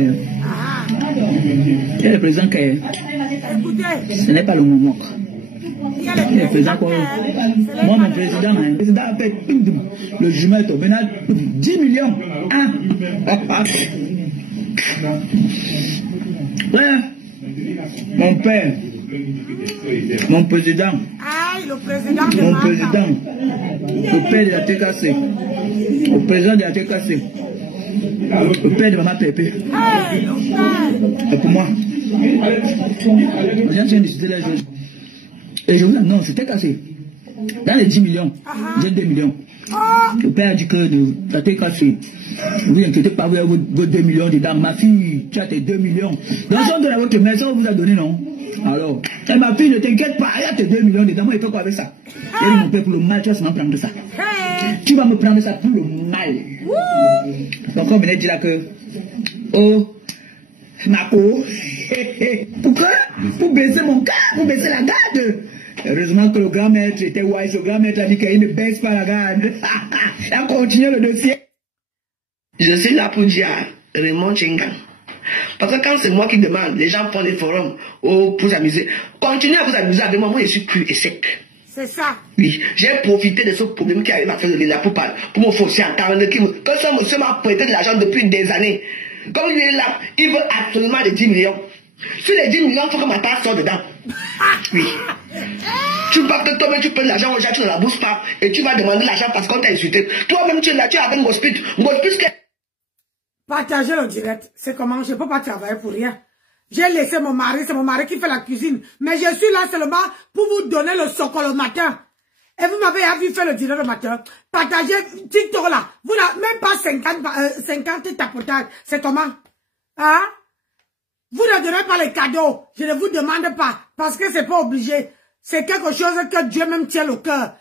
Il y a les présidents qui. Ce n'est pas le moment. Il y a les présidents qui. Moi, mon président, le président a fait le jumeau est tombé. 10 millions. Ouais. Mon père. Mon président. Le président de mon président. Le père de la TKC. Le président de la TKC. Le père de Maman Pépé. Et pour moi. Les gens viennent discuter les choses. Et je vous dis, non, c'était cassé. Dans les 10 millions, j'ai 2 millions. Le père a dit que la TKC, ne vous inquiétez pas, vous avez vos 2 millions dedans. Ma fille, tu as tes 2 millions. Dans son de la votre maison, on vous a donné, non? Alors, et ma fille, ne t'inquiète pas, il y a tes 2 millions dedans. Moi, il fait quoi avec ça? Il dit, mon père, pour le mal, tu vas me prendre ça. Tu vas me prendre ça pour le mal. Donc, on venait de dire là que, oh, Marco, pourquoi? Pour baisser mon cas, pour baisser la garde. Heureusement que le grand maître était wise. Le grand maître a dit qu'il ne baisse pas la garde. Il a continué le dossier. Je suis là pour dire Raymond Chengan. Parce que quand c'est moi qui demande, les gens font des forums pour s'amuser. Continuez à vous amuser avec moi. Moi, je suis cru et sec. C'est ça. Oui, j'ai profité de ce problème qui arrive à faire de l'État pour me forcer à entendre que ce monsieur m'a prêté de l'argent depuis des années. Comme il est là, il veut absolument les 10 millions. Sur les 10 millions, il faut que ma tasse sorte dedans. Oui. Tu vas que toi-même, tu prends l'argent aux gens, tu ne la bourses pas, et tu vas demander l'argent parce qu'on t'a insulté. Toi-même, tu es là, tu es avec Mospit. Mospit, partagez le direct. C'est comment? Je ne peux pas travailler pour rien. J'ai laissé mon mari, c'est mon mari qui fait la cuisine. Mais je suis là seulement pour vous donner le socol le matin. Et vous m'avez vu faire le direct le matin. Partagez TikTok là. Vous n'avez même pas 50 tapotages. C'est comment? Hein? Vous ne donnez pas les cadeaux. Je ne vous demande pas. Parce que c'est pas obligé. C'est quelque chose que Dieu même tient au cœur.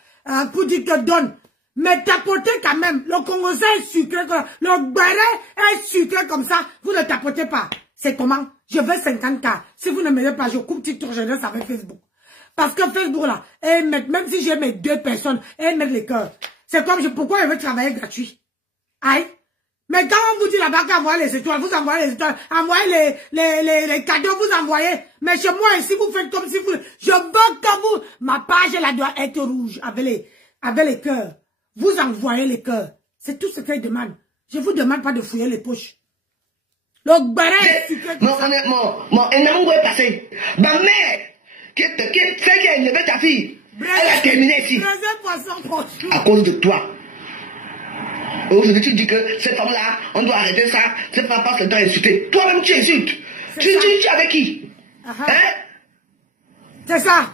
Pour dire que donne. Mais tapotez quand même. Le Congolais est sucré. Le béret est sucré comme ça. Vous ne tapotez pas. C'est comment? Je veux 50K. Si vous ne m'aidez pas, je coupe TikTok, je laisse avec Facebook. Parce que Facebook, là, même si j'ai mes 2 personnes, et mettre les cœurs. C'est comme, pourquoi je veux travailler gratuit? Aïe. Mais quand on vous dit là-bas qu'envoyez les étoiles, vous envoyez les étoiles, envoyez les cadeaux, vous envoyez. Mais chez moi, ici, vous faites comme si vous... Je veux que vous... Ma page, elle doit être rouge avec les cœurs. Vous envoyez les cœurs. C'est tout ce que je demande. Je vous demande pas de fouiller les poches. Le barré... Non, honnêtement, mon énorme est passé. Ma mère, celle qui a élevé ta fille, elle a terminé ici. À cause de toi. Aujourd'hui, tu dis que cette femme-là, on doit arrêter ça. Cette femme passe le temps à insulter. Toi-même, tu insultes. Tu es avec qui? Hein? C'est ça.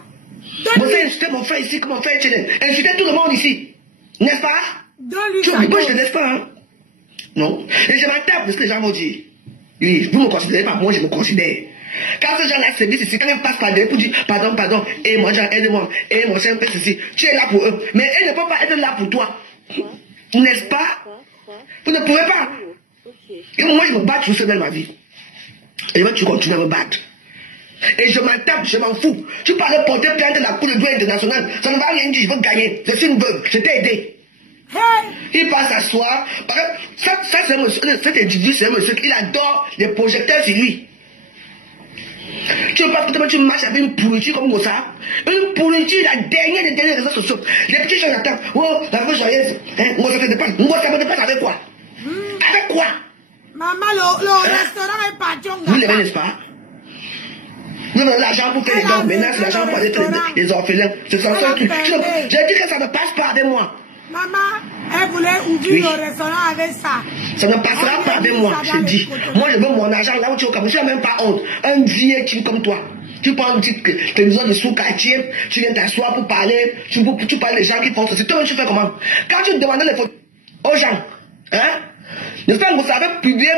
Vous avez insulté mon frère ici, comme mon frère Tchèlen. Insulter tout le monde ici. N'est-ce pas? Tu oublies pas, je te laisse pas, hein? Non. Et je m'attaque de ce que les gens vont dire. Oui, vous ne me considérez pas, moi je me considère. Quand ces gens-là se disent ici, quand ils passent par derrière pour dire pardon, et moi, aide-moi, et moi, c'est un peu ceci, tu es là pour eux. Mais ils ne peuvent pas être là pour toi. N'est-ce pas? Vous ne pouvez pas. Et moi, je me bats tout seul dans ma vie. Et moi, tu continues à me battre. Et je m'en tape, je m'en fous. Tu parles de porter plainte de la Cour de droit internationale. Ça ne va rien dire, je veux gagner. Je suis une bug, je t'ai aidé. Il passe à soi. Ça c'est un monsieur, cet individu, c'est un monsieur qui adore les projecteurs sur lui. Tu veux pas que tu marches avec une pourriture comme ça? Une pourriture, la dernière des derniers réseaux sociaux. Les petits gens attendent. Oh, la vraie joyeuse. Moi, ça me dépasse. Moi, ça me dépasse avec quoi? Avec quoi? Maman, le restaurant est pas Djonga. Vous l'aimez, n'est-ce pas? Vous avez l'argent pour faire les dents. Maintenant, c'est l'argent pour aller les orphelins. C'est ça, un truc. J'ai dit que ça ne passe pas avec moi. Maman, elle voulait ouvrir le restaurant avec ça. Ça ne passera pas avec moi, je te dis. Moi, je veux mon argent là où tu es au Cameroun. Tu n'as même pas honte. Un vieux type comme toi. Tu prends une petite télévision de sous-quartier, tu viens t'asseoir pour parler, tu parles des gens qui font ça. C'est toi, tu fais comment? Quand tu demandais les photos aux gens, hein? N'est-ce pas que vous savez publier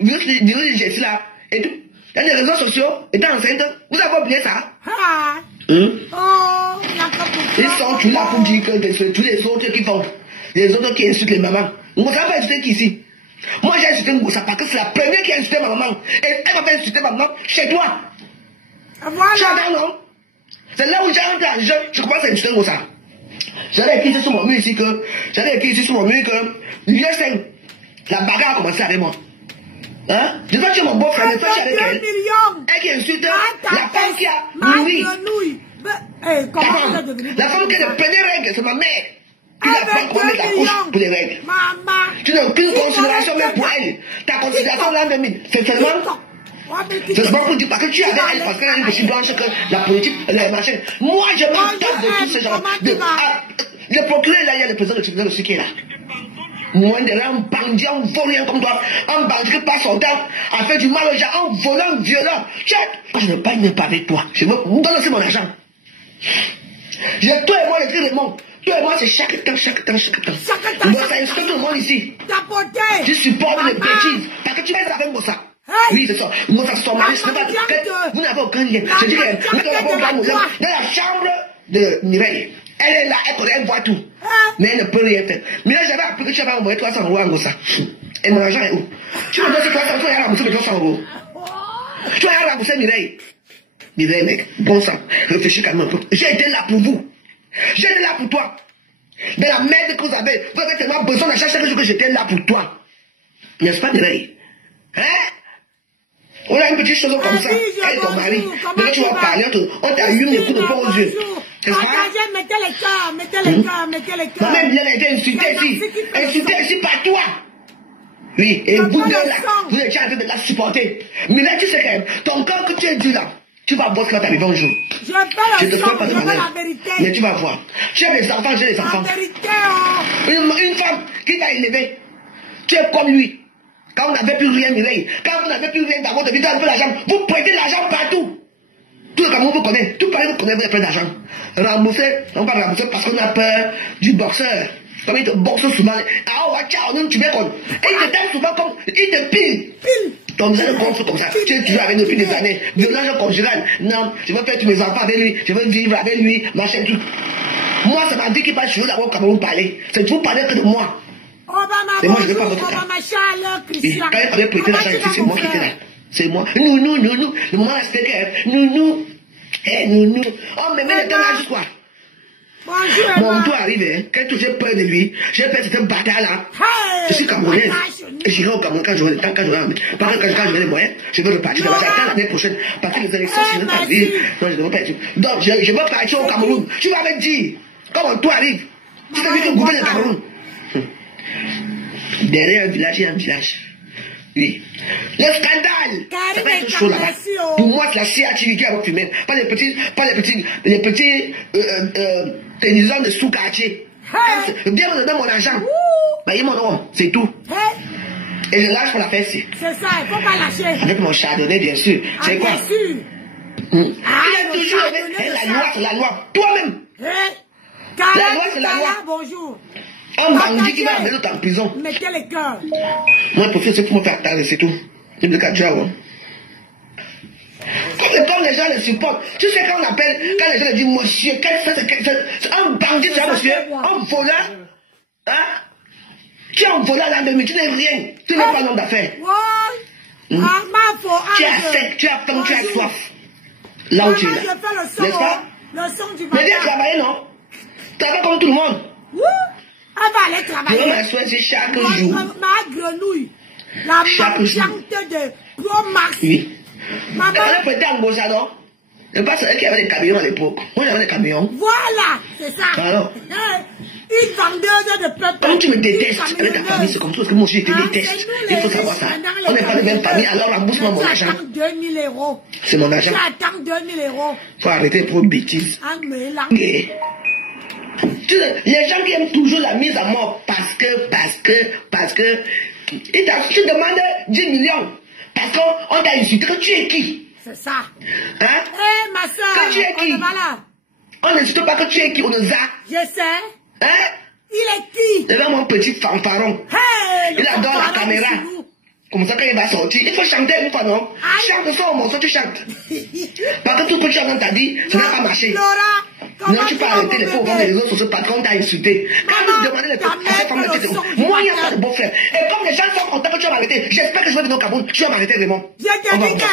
virus de là et tout? Il y a des réseaux sociaux, étant enceinte, vous avez oublié ça? Ils sont tous là pour dire que tous les autres qui font, les autres qui insultent les mamans. Vous ne savez pas insulter qui ici? Moi j'ai insulté Moussa parce que c'est la première qui a insulté ma maman. Et elle m'a fait insulter ma maman chez toi. Voilà. Tu entends, non? C'est là où j'ai entré, je commence à insulter Moussa. J'avais écrit sur mon mur ici que, l'USN, la bagarre a commencé avec moi. Hein? Je vois que tu es mon beau-frère, mais toi tu es avec elle. Elle qui insulte la femme qui a nourri. La femme qui a les premières règles, c'est ma mère. Qui n'a pas encore mettre la couche pour les règles. Tu n'as aucune considération même pour elle. Ta considération là même, c'est seulement pour dire parce que tu es avec elle, parce qu'elle est aussi blanche que la politique, les machins. Moi, je me tape de tous ces gens. Le procureur là, il y a le président de tribunal aussi qui est là. Moi, de là, un bandit, un voleur comme toi, un bandit qui passe son temps à faire du mal aux gens, un volant violent. Moi, je ne parle même pas avec toi. Je me donne aussi mon argent. Toi et moi, les trucs du monde. Toi et moi, c'est chaque temps. Moi, ça insulte tout le monde ici. Je supporte les bêtises. Parce que tu fais ça avec moi, ça. Oui, c'est ça. Moi, ça se tombe. Vous n'avez aucun lien. Je dis que nous n'avons pas dans la chambre de Mireille. Elle est là, elle voit tout. Mais elle ne peut rien faire. Mais là, j'avais appris que tu avais envoyé 300 € à Ngossa. Et mon argent est où? Tu me donnes 300 €, tu vas rembourser mes 300 €. Tu vas rembourser Mireille. Mireille, mec, bon sang, réfléchis quand même un peu. J'ai été là pour vous. J'ai été là pour toi. Dans la merde que vous avez tellement besoin d'argent chaque jour que j'étais là pour toi. N'est-ce pas, Mireille? Hein? On a une petite chose comme ça, elle et ton mari. Mais tu vas parler, on t'a eu des coups de poing aux yeux. Mettez les cœurs. Ma mère a été insultée ici par toi. Oui, et vous deux là, vous êtes en train de la supporter. Mais là, tu sais quand même, ton corps que tu as dit là, tu vas voir ce que tu arrives un jour. Je te fais pas de malheur. Mais tu vas voir. Tu as des enfants, j'ai des enfants. Une femme qui t'a élevé, tu es comme lui. Quand vous n'avez plus rien, Mireille, quand vous n'avez plus rien dans votre vie, vous avez l'argent, vous prêtez l'argent partout. Tout le Cameroun vous connaît, tout le Paris vous connaît, vous avez plein d'argent. Rembourser, on va rembourser parce qu'on a peur du boxeur. Comme il te boxe souvent. Ah, on va ciao, tu viens comme. Et il te tape souvent comme. Il te pile. Donc, vous allez gonfler comme ça. Tu es toujours avec nous depuis des années. Violence conjugale. Non, je veux faire tous mes enfants avec lui. Je veux vivre avec lui. Machin, truc. Moi, ça m'a dit qu'il passe toujours d'abord au Cameroun parler. C'est vous parler que de moi. Et moi, je ne veux pas votre cas. Quand il avait prêté l'argent ici, c'est moi qui étais là. C'est moi. Nous. Le moment c'était que nous. Eh, nous, on me met le temps là juste quoi. Bonjour, Mon tour arrive, hein. Quand j'ai peur de lui, j'ai fait cette bataille-là. Je suis Camerounais. Et j'irai au Cameroun quand j'aurai le temps, quand j'aurai les moyens. Je veux repartir là-bas. J'attends l'année prochaine. Parce que les élections, je ne veux pas dire. Non, je ne veux pas dire. Donc, je veux partir au Cameroun. Tu vas me dire, quand mon tour arrive, tu veux que gouverner le Cameroun. Derrière un village, il y a un village. Oui. Le scandale! C'est pas quelque chose là-bas. Pour moi, c'est la CATV qui a refumé. Pas les petits ténisons de sous-quartier. Bien me donner mon argent. Voyez mon nom, c'est tout. Et je lâche pour la faire. C'est ça, il faut pas lâcher. Avec mon chardonnay, bien sûr. C'est quoi? Bien sûr. Il a toujours la loi, c'est la loi. Toi-même. La loi, c'est la loi. Bonjour. Un bandit qui va amener l'autre en prison. Mettez les cœurs. Moi, je préfère ce pour me faire attendre, c'est tout. Je me dis qu'à Dieu, comme les gens les supportent. Tu sais quand on appelle, quand les gens disent monsieur, c'est un bandit, c'est un monsieur, un voleur. Hein? Tu es un voleur l'an 2000, tu n'es rien. Tu n'es pas un homme d'affaires. Tu as faim, tu as faim, tu as soif. Là où tu es là. N'est-ce pas? Le son du matin. Mais viens travailler, non? Travaille comme tout le monde. Elle va aller travailler. Je vais m'asseoir chaque jour. Ma grenouille. La marchande de Pro Max. Oui. Maman. Elle était en Bossa, je pense qu'elle avait des camions à l'époque. Moi, j'avais des camions. Voilà, c'est ça. Alors. Une vendeuse de peuple. Comme tu me détestes avec ta famille, c'est comme ça, parce que moi aussi, je te déteste. Il faut savoir ça. On n'est pas de même famille, alors rembourse-moi mon argent. Tu attends 2000 €. C'est mon argent. Tu attends 2000 €. Faut arrêter pour bêtises. Les gens qui aiment toujours la mise à mort parce que, tu demandes 10 millions. Parce qu'on t'a insulté que tu es qui? C'est ça. Hein? Hé, ma soeur, que tu es qui? On n'insulte pas que tu es qui, on nous a. Je sais. Hein? Il est qui? C'est mon petit fanfaron. Hey, il adore la caméra. Comme ça, quand il va sortir, il faut chanter une fois, non? Chante ça au morceau, tu chantes. Parce que tout ce que tu as dans ta vie, ça n'a pas marché. Non, tu peux arrêter les pauvres des réseaux sociaux, patron t'a insulté. Quand tu demandais les pauvres à cette femme de tête, moi, il n'y a pas de beau frère. Et comme les gens sont contents que tu vas m'arrêter, j'espère que je vais venir au Cameroun, tu vas m'arrêter, Raymond. Je te dis que...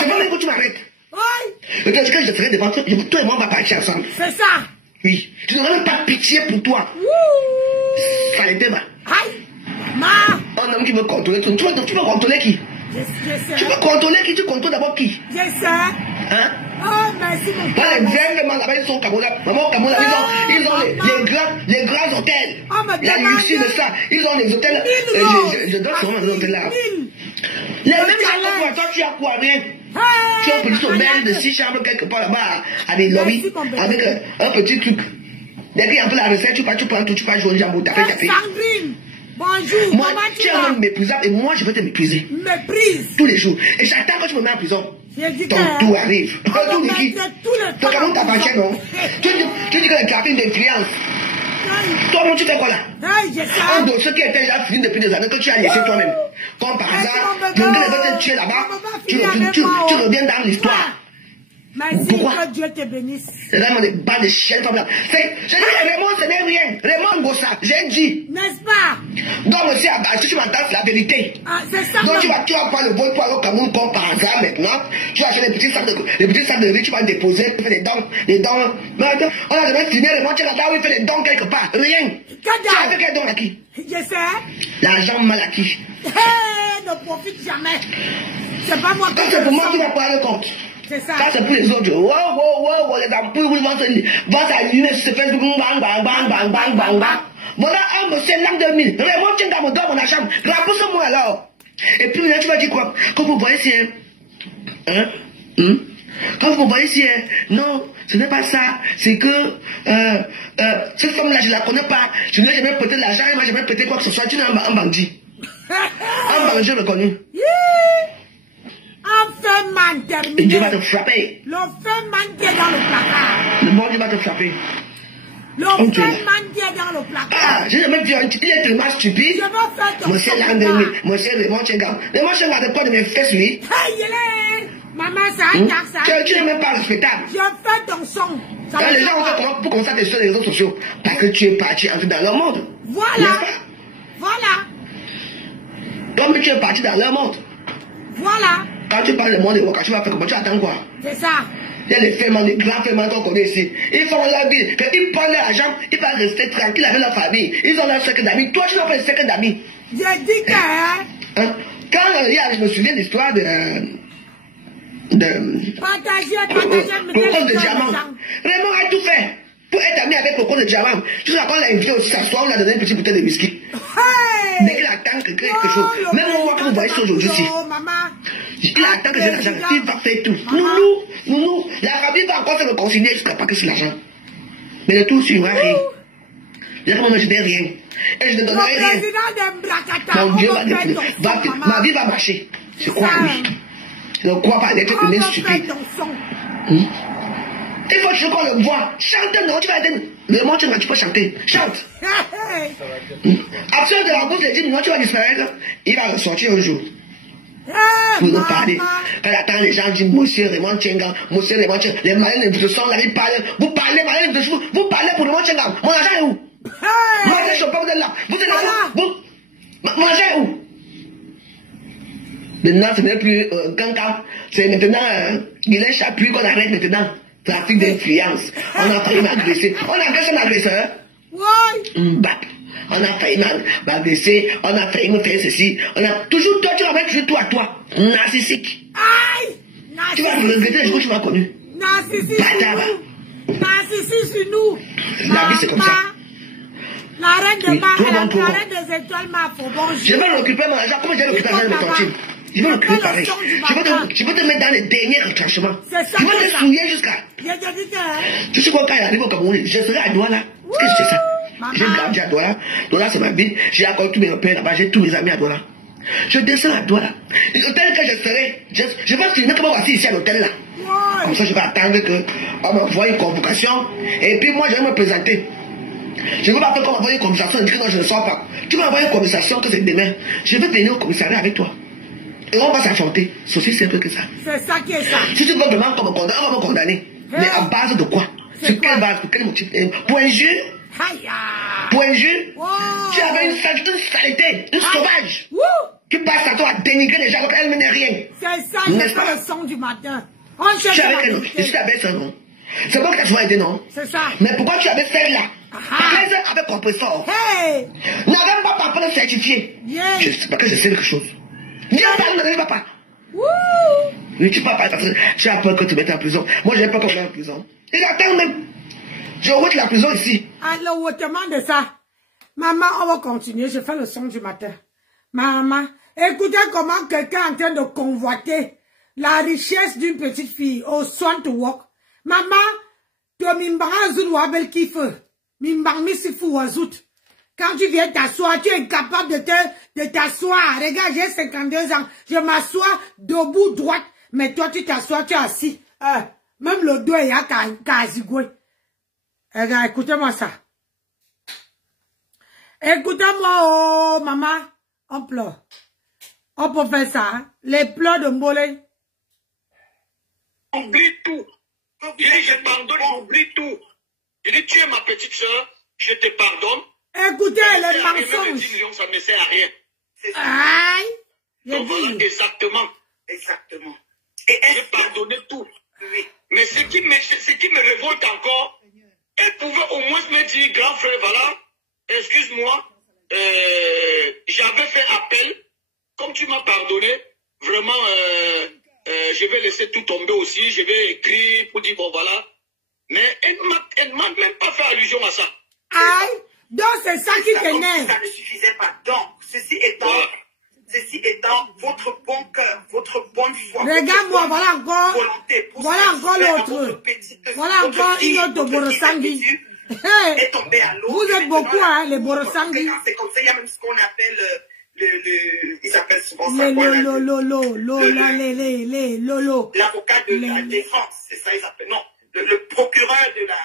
C'est bon, que tu m'arrêtes. Oui. Et quand je serai devant toi, toi et moi, on va partir ensemble. C'est ça. Oui. Je n'aurai même pas pitié pour toi. Ça l'était, ma. Aïe. Un homme qui veut contrôler tout. Tu veux contrôler qui? Je sais. Tu veux contrôler qui? Tu contrôles d'abord qui? Je sais. Hein? Oh, merci mon père. Les gouvernements là-bas, ils sont au Cameroun. Maman, au Cameroun, ils ont les grands hôtels. La luxure de ça. Ils ont les hôtels. Je donne souvent les hôtels là. Les mêmes gens, toi, tu as quoi? Rien. Tu as un petit auberge de 6 chambres quelque part là-bas, à des lobbies, avec un petit truc. Dès qu'il y a un peu la recette, tu prends tout, tu vas jouer au jambon, t'as fait. Bonjour, moi, tu es un homme méprisable et moi, je vais te mépriser. Méprise. Tous les jours. Et chaque temps que tu me mets en prison, ton tour arrive. Tout de qui? Ton Cameroun t'appartient, non? Tu dis que les cartines d'influence. Toi-même, tu fais quoi là? Un dossier qui était déjà fini depuis des années que tu as laissé toi-même. Comme par hasard, tu les as tués là-bas, tu reviens dans l'histoire. Pourquoi? Que Dieu te bénisse. C'est vraiment des bas de chiens comme là. Je dis Raymond, ce n'est rien. Raymond Gossa, j'ai dit. N'est-ce pas? Donc, monsieur Abba, si tu m'entends, c'est la vérité. C'est ça. Donc, tu vas pas le vol pour aller au Cameroun comme par hasard maintenant. Tu vas acheter les petits sacs de riz, tu vas déposer, tu fais des dons. Mais attends, on a jamais signé le tu es là-bas où il fait des dons quelque part. Rien. Tu as fait quel don à qui? Je sais. L'argent mal acquis. Ne profite jamais. C'est pas moi qui. C'est pour moi qui va prendre le compte. C'est ça. Ça, c'est pour les autres. Wow, les ampoules vont s'allumer sur ce Facebook. Bang. Voilà un monsieur l'an 2000. Raymond, tiens dans mon dos, mon argent. Rapousse-moi alors. Et puis, là, tu vas dire quoi? Quand vous voyez ici, quand vous voyez ici, non, ce n'est pas ça. C'est que, cette femme-là, je ne la connais pas. Je ne lui ai jamais prêté de l'argent. Moi, je n'ai jamais prêté quoi que ce soit. Tu n'es un bandit. Un bandit reconnu. Un fait terminé. Et Dieu va te frapper. Le fait qui est dans le placard. Le bon Dieu va te frapper. Le fait qui est dans le placard. Ah, j'ai jamais dit, il est tellement stupide. Je vais faire ton monsieur Landemi, monsieur Raymond Tchengam. Raymond Tchengam de quoi de mes fesses, lui? Hey, maman, ça a ça. Tu n'es même pas respectable. Je fais ton son. Quand les gens ont fait comment pour qu'on s'atteste sur les réseaux sociaux? Parce que tu es parti entrer dans leur monde. Voilà. Voilà. Comme tu es parti dans leur monde. Voilà. Quand tu parles de monde, quand tu vas faire comment? Tu attends quoi? C'est ça. Il y a les ferments, les grands ferments qu'on connaît ici. Ils font la vie. Quand ils prennent l'argent, ils vont rester tranquilles avec leur famille. Ils ont leur cercle d'amis. Toi, tu n'as pas un cercle d'amis. J'ai dit que... Hein? Quand je me souviens de l'histoire de Partagez, Coco de Diamant. Raymond a tout fait pour être ami avec Coco de Diamant. Tu sais, quand on l'a invité aussi s'asseoir, on l'a donné une petite bouteille de whisky. Dès qu'il attend quelque chose, même moi que vous voyez ça aujourd'hui ici, il attend que j'ai l'argent, il va faire tout. Nous, la famille va encore se réconcilier jusqu'à pas que c'est l'argent. Mais le tout suivra rien. Je ne dis rien. Et je ne donnerai rien. Mon Dieu ma vie va marcher. Je crois à lui. Je ne crois pas d'être une stupide. Il faut que qu'on le voit. Chante, non, tu vas être... Le monde, tu peux chanter. Chante. Après de la bouche, il dit, non, tu vas disparaître. Il va ressortir un jour. Vous nous parlez. Quand attend les gens disent, monsieur Raymond Tchenga, monsieur Raymond Tchenga, les malins de sang, ils parlent. Vous parlez, malins de chevaux, vous parlez pour Raymond Tchenga. Mon argent est où? Moi, je ne sais pas, vous êtes là. Vous êtes là. Mon argent est où? Maintenant, ce n'est plus Ganka. C'est maintenant Guilain Chapuis qu'on arrête maintenant. Trafic d'influence. On a failli m'agresser. On a agressé un agresseur. Mbap. On a failli m'agresser. On a failli me faire ceci. On a toujours toi, tu vas mettre toujours toi à toi. Narcissique. Tu vas regretter les jours que tu m'as connu. Narcissique. Narcissique sur nous. La vie, c'est comme ça. La reine de la reine des étoiles m'a fait bon. Je vais l'occuper, mon argent. Comment j'ai l'occuper l'argent de ton team? Je vais l'occuper pareil. Je vais te mettre dans les derniers retranchements. Je vais te souiller jusqu'à. Tu sais quoi, quand il arrive au Cameroun, je serai à Douala. Qu'est-ce que c'est ça? J'ai grandi à Douala. Douala, c'est ma ville. J'ai encore tous mes repères là-bas. J'ai tous mes amis à Douala. Je descends à Douala. L'hôtel que je serai, je vais filmer comment on va ici à l'hôtel là. Comme ça, je vais attendre qu'on m'envoie une convocation. Et puis moi, je vais me présenter. Je ne veux pas faire qu'on m'envoie une conversation et dire que non, je ne sors pas. Tu vas m'envoyer une conversation que c'est demain. Je vais venir au commissariat avec toi. Et on va s'affronter. C'est aussi simple que ça. C'est ça qui est ça. Si tu veux vraiment qu'on me condamne, on va me condamner. Mais à base de quoi? Sur quelle base? Pour quel motif? Pour injure? Pour injure? Tu avais une saleté, une sauvage. Qui passe à toi à dénigrer les gens alors qu'elle n'est rien. C'est ça, c'est pas le son du matin. Je suis avec elle, je suis avec ça, non? C'est bon que tu as souvent aidé, non? C'est ça. Mais pourquoi tu avais celle-là? Parce avec compresseur. N'avait pas papa le certifié. Je sais pas que je sais quelque chose. Viens pas, ne papa. Ne tu pas parce que tu as peur que tu mettes en prison. Moi, j'ai peur qu'on mette en prison. Il attend même. Je route la prison ici. Alors, hautement de ça. Maman, on va continuer. Je fais le son du matin. Maman, écoutez comment quelqu'un est en train de convoiter la richesse d'une petite fille au soin to work. Maman, tu m'imbaras zout wabel kiff. Mimbang misifu wazout. Quand tu viens t'asseoir, tu es incapable de t'asseoir. Regarde, j'ai 52 ans. Je m'assois debout, droite. Mais toi, tu t'assois, tu es assis. Même le dos est à Kazigoué. Regarde, écoutez-moi ça. Écoutez-moi, oh, maman. On pleure. On peut faire ça. Hein? Les pleurs de Mbolé. Oublie tout. Je pardonne, j'oublie tout. Je dis, tu es ma petite soeur, je te pardonne. Écoutez, les mensonges. 10 millions, ça ne me sert à rien. C'est ça. Aïe. Donc voilà, exactement. Exactement. Et j'ai pardonné tout. Oui. Mais ce qui me révolte encore, elle pouvait au moins me dire, grand frère, voilà, excuse-moi, j'avais fait appel, comme tu m'as pardonné, vraiment, je vais laisser tout tomber aussi, je vais écrire pour dire, bon voilà. Mais elle ne m'a même pas fait allusion à ça. Aïe. Donc c'est ça qui t'énerve. Ça ne suffisait pas. Donc, ceci étant votre bon cœur, votre bonne foi. Regarde-moi, voilà encore. Volonté, voilà encore l'autre. Voilà encore une autre Borosangui. Est tombé à l'eau. Vous êtes beaucoup, hein, les Borosangui. C'est comme ça, il y a même ce qu'on appelle ils appellent souvent ça l'avocat de la défense. C'est ça, ils appellent. Non. Le procureur de la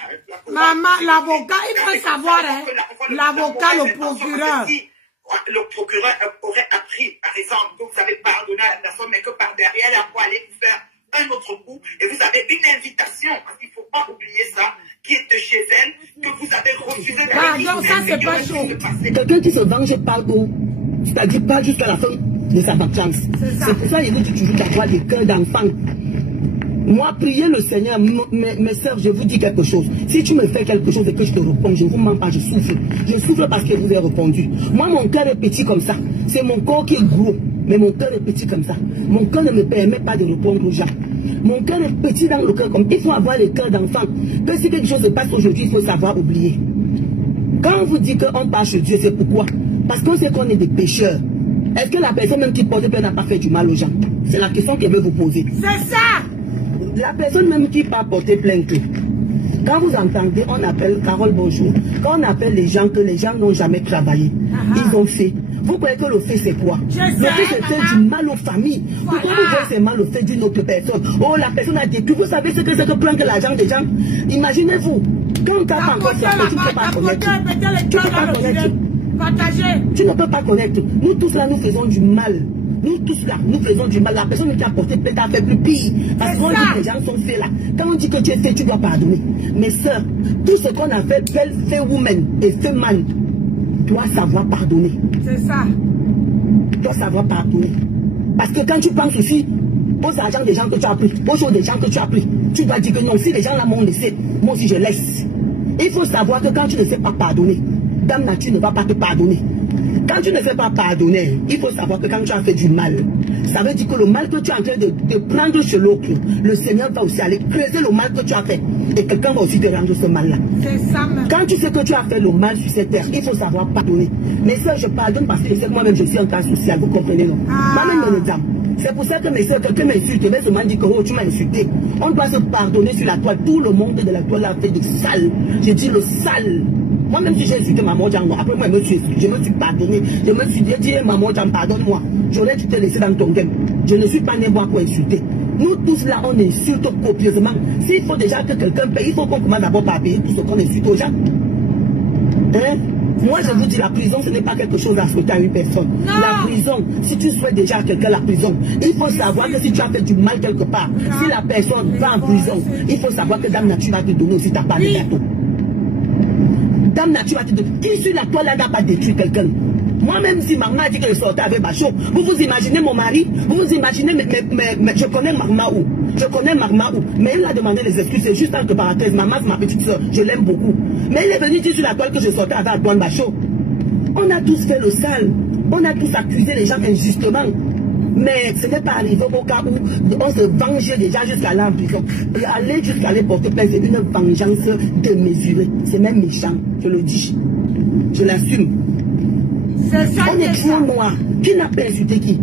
maman, l'avocat, il faut savoir, hein. L'avocat, le procureur. Le procureur aurait appris, par exemple, que vous avez pardonné à la personne, mais que par derrière, il faut aller vous faire un autre coup. Et vous avez une invitation, parce qu'il ne faut pas oublier ça, qui est de chez elle, que vous avez refusé d'aller. Donc ça, c'est pas chaud. Quelqu'un qui se venge parle haut. C'est-à-dire pas jusqu'à la fin de sa vengeance. C'est pour ça qu'il veut toujours avoir des cœurs d'enfant. Moi, priez le Seigneur. Mes sœurs, je vous dis quelque chose. Si tu me fais quelque chose et que je te réponds, je ne vous mens pas, je souffre. Je souffre parce que je vous ai répondu. Moi, mon cœur est petit comme ça. C'est mon corps qui est gros. Mais mon cœur est petit comme ça. Mon cœur ne me permet pas de répondre aux gens. Mon cœur est petit dans le cœur comme il faut avoir le cœur d'enfant. Que si quelque chose se passe aujourd'hui, il faut savoir oublier. Quand on vous dit qu'on part chez Dieu, c'est pourquoi? Parce qu'on sait qu'on est des pécheurs. Est-ce que la personne même qui porte plainte n'a pas fait du mal aux gens? C'est la question qu'elle veut vous poser. C'est ça! La personne même qui part porter plainte. Quand vous entendez, on appelle Carole bonjour. Quand on appelle les gens que les gens n'ont jamais travaillé, ils ont fait. Vous croyez que le fait c'est quoi? Le fait c'est faire du mal aux familles. Pourquoi vous voyez c'est mal le fait d'une autre personne? Oh, la personne a détruit. Vous savez ce que c'est que prendre l'argent des gens? Imaginez-vous, quand on t'a encore fait, tu ne peux pas connaître. Tu ne peux pas connaître. Tu ne peux pas connaître. Nous tous là, nous faisons du mal. Nous tous là, nous faisons du mal. La personne qui a porté plainte a fait plus pire. Parce qu'on dit que les gens sont faits là. Quand on dit que tu es fait, tu dois pardonner. Mes soeurs, tout ce qu'on a fait, belle fait woman et fait man, doit savoir pardonner. C'est ça. Doit savoir pardonner. Parce que quand tu penses aussi aux argent des gens que tu as pris, aux choses des gens que tu as pris, tu dois dire que non, si les gens là m'ont laissé, moi aussi je laisse. Il faut savoir que quand tu ne sais pas pardonner, Dame Nature ne va pas te pardonner. Quand tu ne sais pas pardonner, il faut savoir que quand tu as fait du mal, ça veut dire que le mal que tu es en train de prendre chez l'autre, le Seigneur va aussi aller creuser le mal que tu as fait. Et quelqu'un va aussi te rendre ce mal-là. Quand tu sais que tu as fait le mal sur cette terre, il faut savoir pardonner. Mais ça, je pardonne parce que je sais que moi-même je suis un cas social, vous comprenez, non? Moi-même, mon exemple. C'est pour ça que mes soeurs, quelqu'un m'insulte, mais seulement dit que oh, tu m'as insulté. On doit se pardonner sur la toile. Tout le monde de la toile a fait de sale. J'ai dit le sale. Moi-même, si j'ai insulté maman, après moi, je me suis pardonné. Je me suis dit, maman, pardonne-moi. J'aurais dû te laisser dans ton game. Je ne suis pas né moi pour insulter. Nous tous là, on insulte copieusement. S'il faut déjà que quelqu'un paye, il faut qu'on commence d'abord par payer tout ce qu'on insulte aux gens. Hein? Moi, je vous dis, la prison, ce n'est pas quelque chose à souhaiter à une personne. Non. La prison, si tu souhaites déjà à quelqu'un la prison, il faut savoir que si tu as fait du mal quelque part, si la personne va en prison, il faut savoir que Dame Nature va te donner aussi ta part de gâteau. Dame Nature va te donner. Qui sur la toile là n'a pas détruit quelqu'un? Moi-même, si maman a dit que je sortais avec Bachot, vous vous imaginez mon mari, vous vous imaginez, mais je connais Marmaou, mais elle a demandé les excuses, c'est juste entre parenthèses, maman c'est ma petite soeur, je l'aime beaucoup. Mais elle est venue dire sur la toile que je sortais avec Antoine Bachot. On a tous fait le sale, on a tous accusé les gens injustement. Mais ce n'est pas arrivé au cas où on se vengeait déjà jusqu'à là en prison. Et aller jusqu'à aller porter plainte, c'est une vengeance démesurée. C'est même méchant, je le dis. Je l'assume. On est trop noir. Qui n'a pas insulté qui?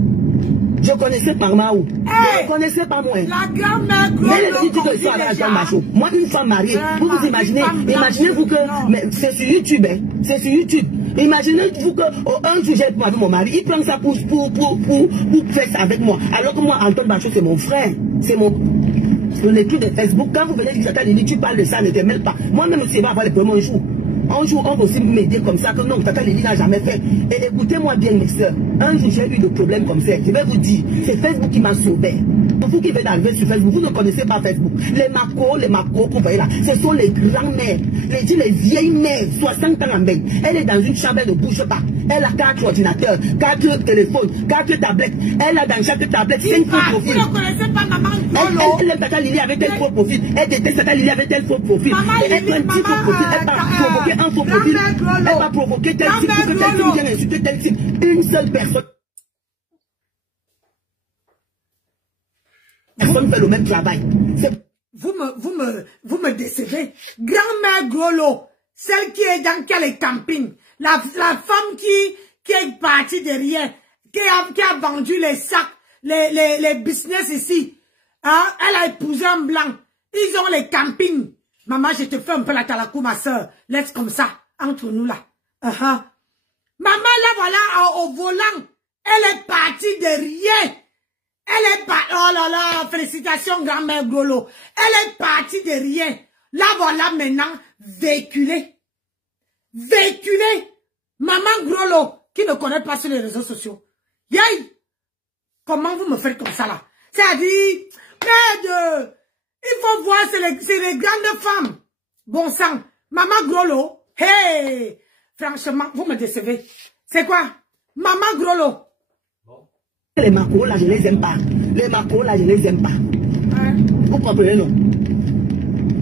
Je connaissais pas Marmaou. Je ne connaissais pas moi. La grand-mère mais elle dit que je suis avec Jean Macho. Moi, une femme mariée, vous vous imaginez, imaginez-vous que, c'est sur YouTube, hein, c'est sur YouTube. Imaginez-vous que, un jour, j'ai avec mon mari, il prend ça pour faire ça avec moi. Alors que moi, Antoine Bachot, c'est mon frère. C'est mon. Sur l'équipe de Facebook, quand vous venez dire, Lili, tu parles de ça, ne te mêle pas. Moi-même, c'est pas avoir les premiers jours. Un jour, on va aussi m'aider comme ça, que non, Tata Lili n'a jamais fait. Et écoutez-moi bien, mes soeurs. Un jour, j'ai eu des problèmes comme ça. Je vais vous dire, c'est Facebook qui m'a sauvé. Vous qui venez d'arriver sur Facebook, vous ne connaissez pas Facebook. Les macros que vous voyez là, ce sont les grands-mères, les vieilles mères, 60 ans en bain. Elle est dans une chambre, elle ne bouge pas. Elle a 4 ordinateurs, 4 téléphones, 4 tablettes. Elle a dans chaque tablette 5 faux profils. Vous ne connaissez pas maman? Elle aime Tata Lili avec tel faux profil. Elle déteste Tata Lili avec tel faux profil. Elle prend un petit faux profil. Elle va provoquer un faux profil. Elle va provoquer tel type pour que tel type vienne insulter tel type. Une seule personne. Personne fait le même travail. Vous me décevez. Grand-mère Grolo, celle qui est dans les campings, la femme qui est partie derrière, qui a vendu les sacs, les business ici. Hein? Elle a épousé un blanc. Ils ont les campings. Maman, je te fais un peu la talakou, ma soeur. Laisse comme ça, entre nous là. Maman, là, voilà, au volant. Elle est partie derrière. Elle est partie, oh là là, félicitations grand-mère Grolo. Elle est partie de rien. Là voilà maintenant, véhiculée. Maman Grolo, qui ne connaît pas sur les réseaux sociaux. Yay! Comment vous me faites comme ça là? C'est-à-dire, merde, il faut voir, c'est les grandes femmes. Bon sang, Maman Grolo, hey! Franchement, vous me décevez. C'est quoi? Maman Grolo. Les macros là, je les aime pas. Les macros là, je les aime pas. Vous comprenez, non?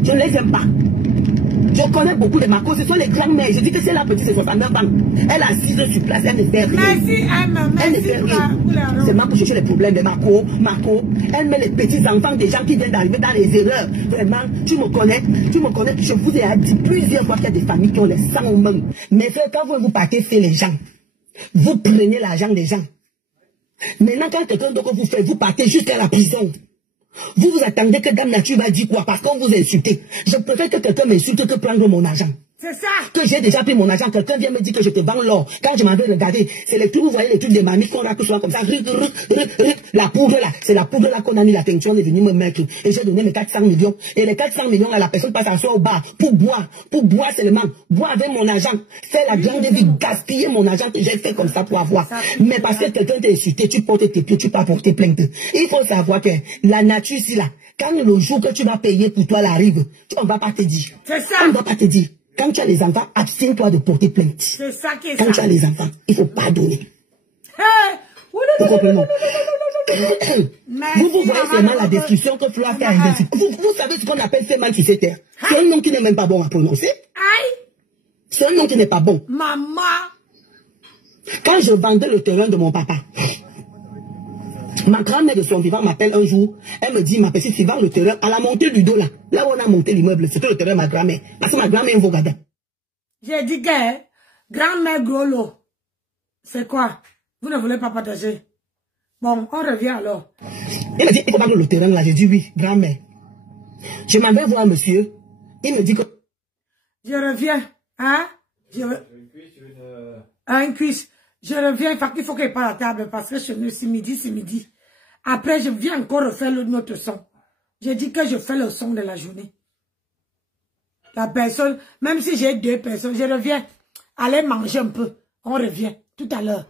Je ne les aime pas. Je connais beaucoup de Marco, ce sont les grands-mères. Je dis que c'est la petite, c'est 69 ans. Elle assise sur place, elle ne fait rien. Merci, Emma. Elle ne fait rien. C'est moi pour chercher les problèmes de Marco. Marco, elle met les petits-enfants des gens qui viennent d'arriver dans les erreurs. Vraiment, tu me connais. Je vous ai dit plusieurs fois qu'il y a des familles qui ont les sangs aux mains. Mais frère, quand vous partez faire les gens, vous prenez l'argent des gens. Maintenant, quand quelqu'un d'autre vous fait, vous partez jusqu'à la prison. Vous vous attendez que Dame Nature va dire quoi? Parce qu'on vous a insulté. Je préfère que quelqu'un m'insulte que prendre mon argent. C'est ça. Que j'ai déjà pris mon argent. Quelqu'un vient me dire que je te vends l'or. Quand je m'en vais regarder, c'est les trucs, vous voyez les trucs des mamies qu'on a que soit comme ça. La poudre là, c'est la poudre là qu'on a mis la teinture, on est venu me mettre. Et j'ai donné les 400 millions. Et les 400 millions à la personne passe à soi au bar pour boire seulement. Boire avec mon argent. Faire la grande vie, gaspiller mon argent que j'ai fait comme ça pour avoir. Mais parce que quelqu'un t'a insulté, tu portes tes pieds, tu peux porter plainte. Il faut savoir que la nature ici là, quand le jour que tu vas payer pour toi l'arrive, on ne va pas te dire. C'est ça. On ne va pas te dire. Quand tu as les enfants, abstiens-toi de porter plainte. C'est ça qui est Quand tu as les enfants, il faut pardonner. Vous comprenez? Vous voyez seulement la description que Flora fait à vous savez ce qu'on appelle faire mal sur ces terres. C'est un nom qui n'est même pas bon à prononcer. C'est un nom qui n'est pas bon. Maman. Quand je vendais le terrain de mon papa, ma grand-mère de son vivant m'appelle un jour. Elle me dit, ma petite, tu vends le terrain à la montée du dos là. Là où on a monté l'immeuble, c'était le terrain de ma grand-mère. Parce que ma grand-mère est un Vogada. J'ai dit que grand-mère Grolo, c'est quoi? Vous ne voulez pas partager? Bon, on revient alors. Il m'a dit, il faut vendre le terrain là. J'ai dit oui, grand-mère. Je m'en vais voir monsieur. Il me dit que... Je reviens. Hein? Un cuisse. Je reviens, il faut qu'il parle à table parce que chez nous, c'est midi. Après, je viens encore refaire notre son. J'ai dit que je fais le son de la journée. La personne, même si j'ai 2 personnes, je reviens. Allez manger un peu. On revient tout à l'heure.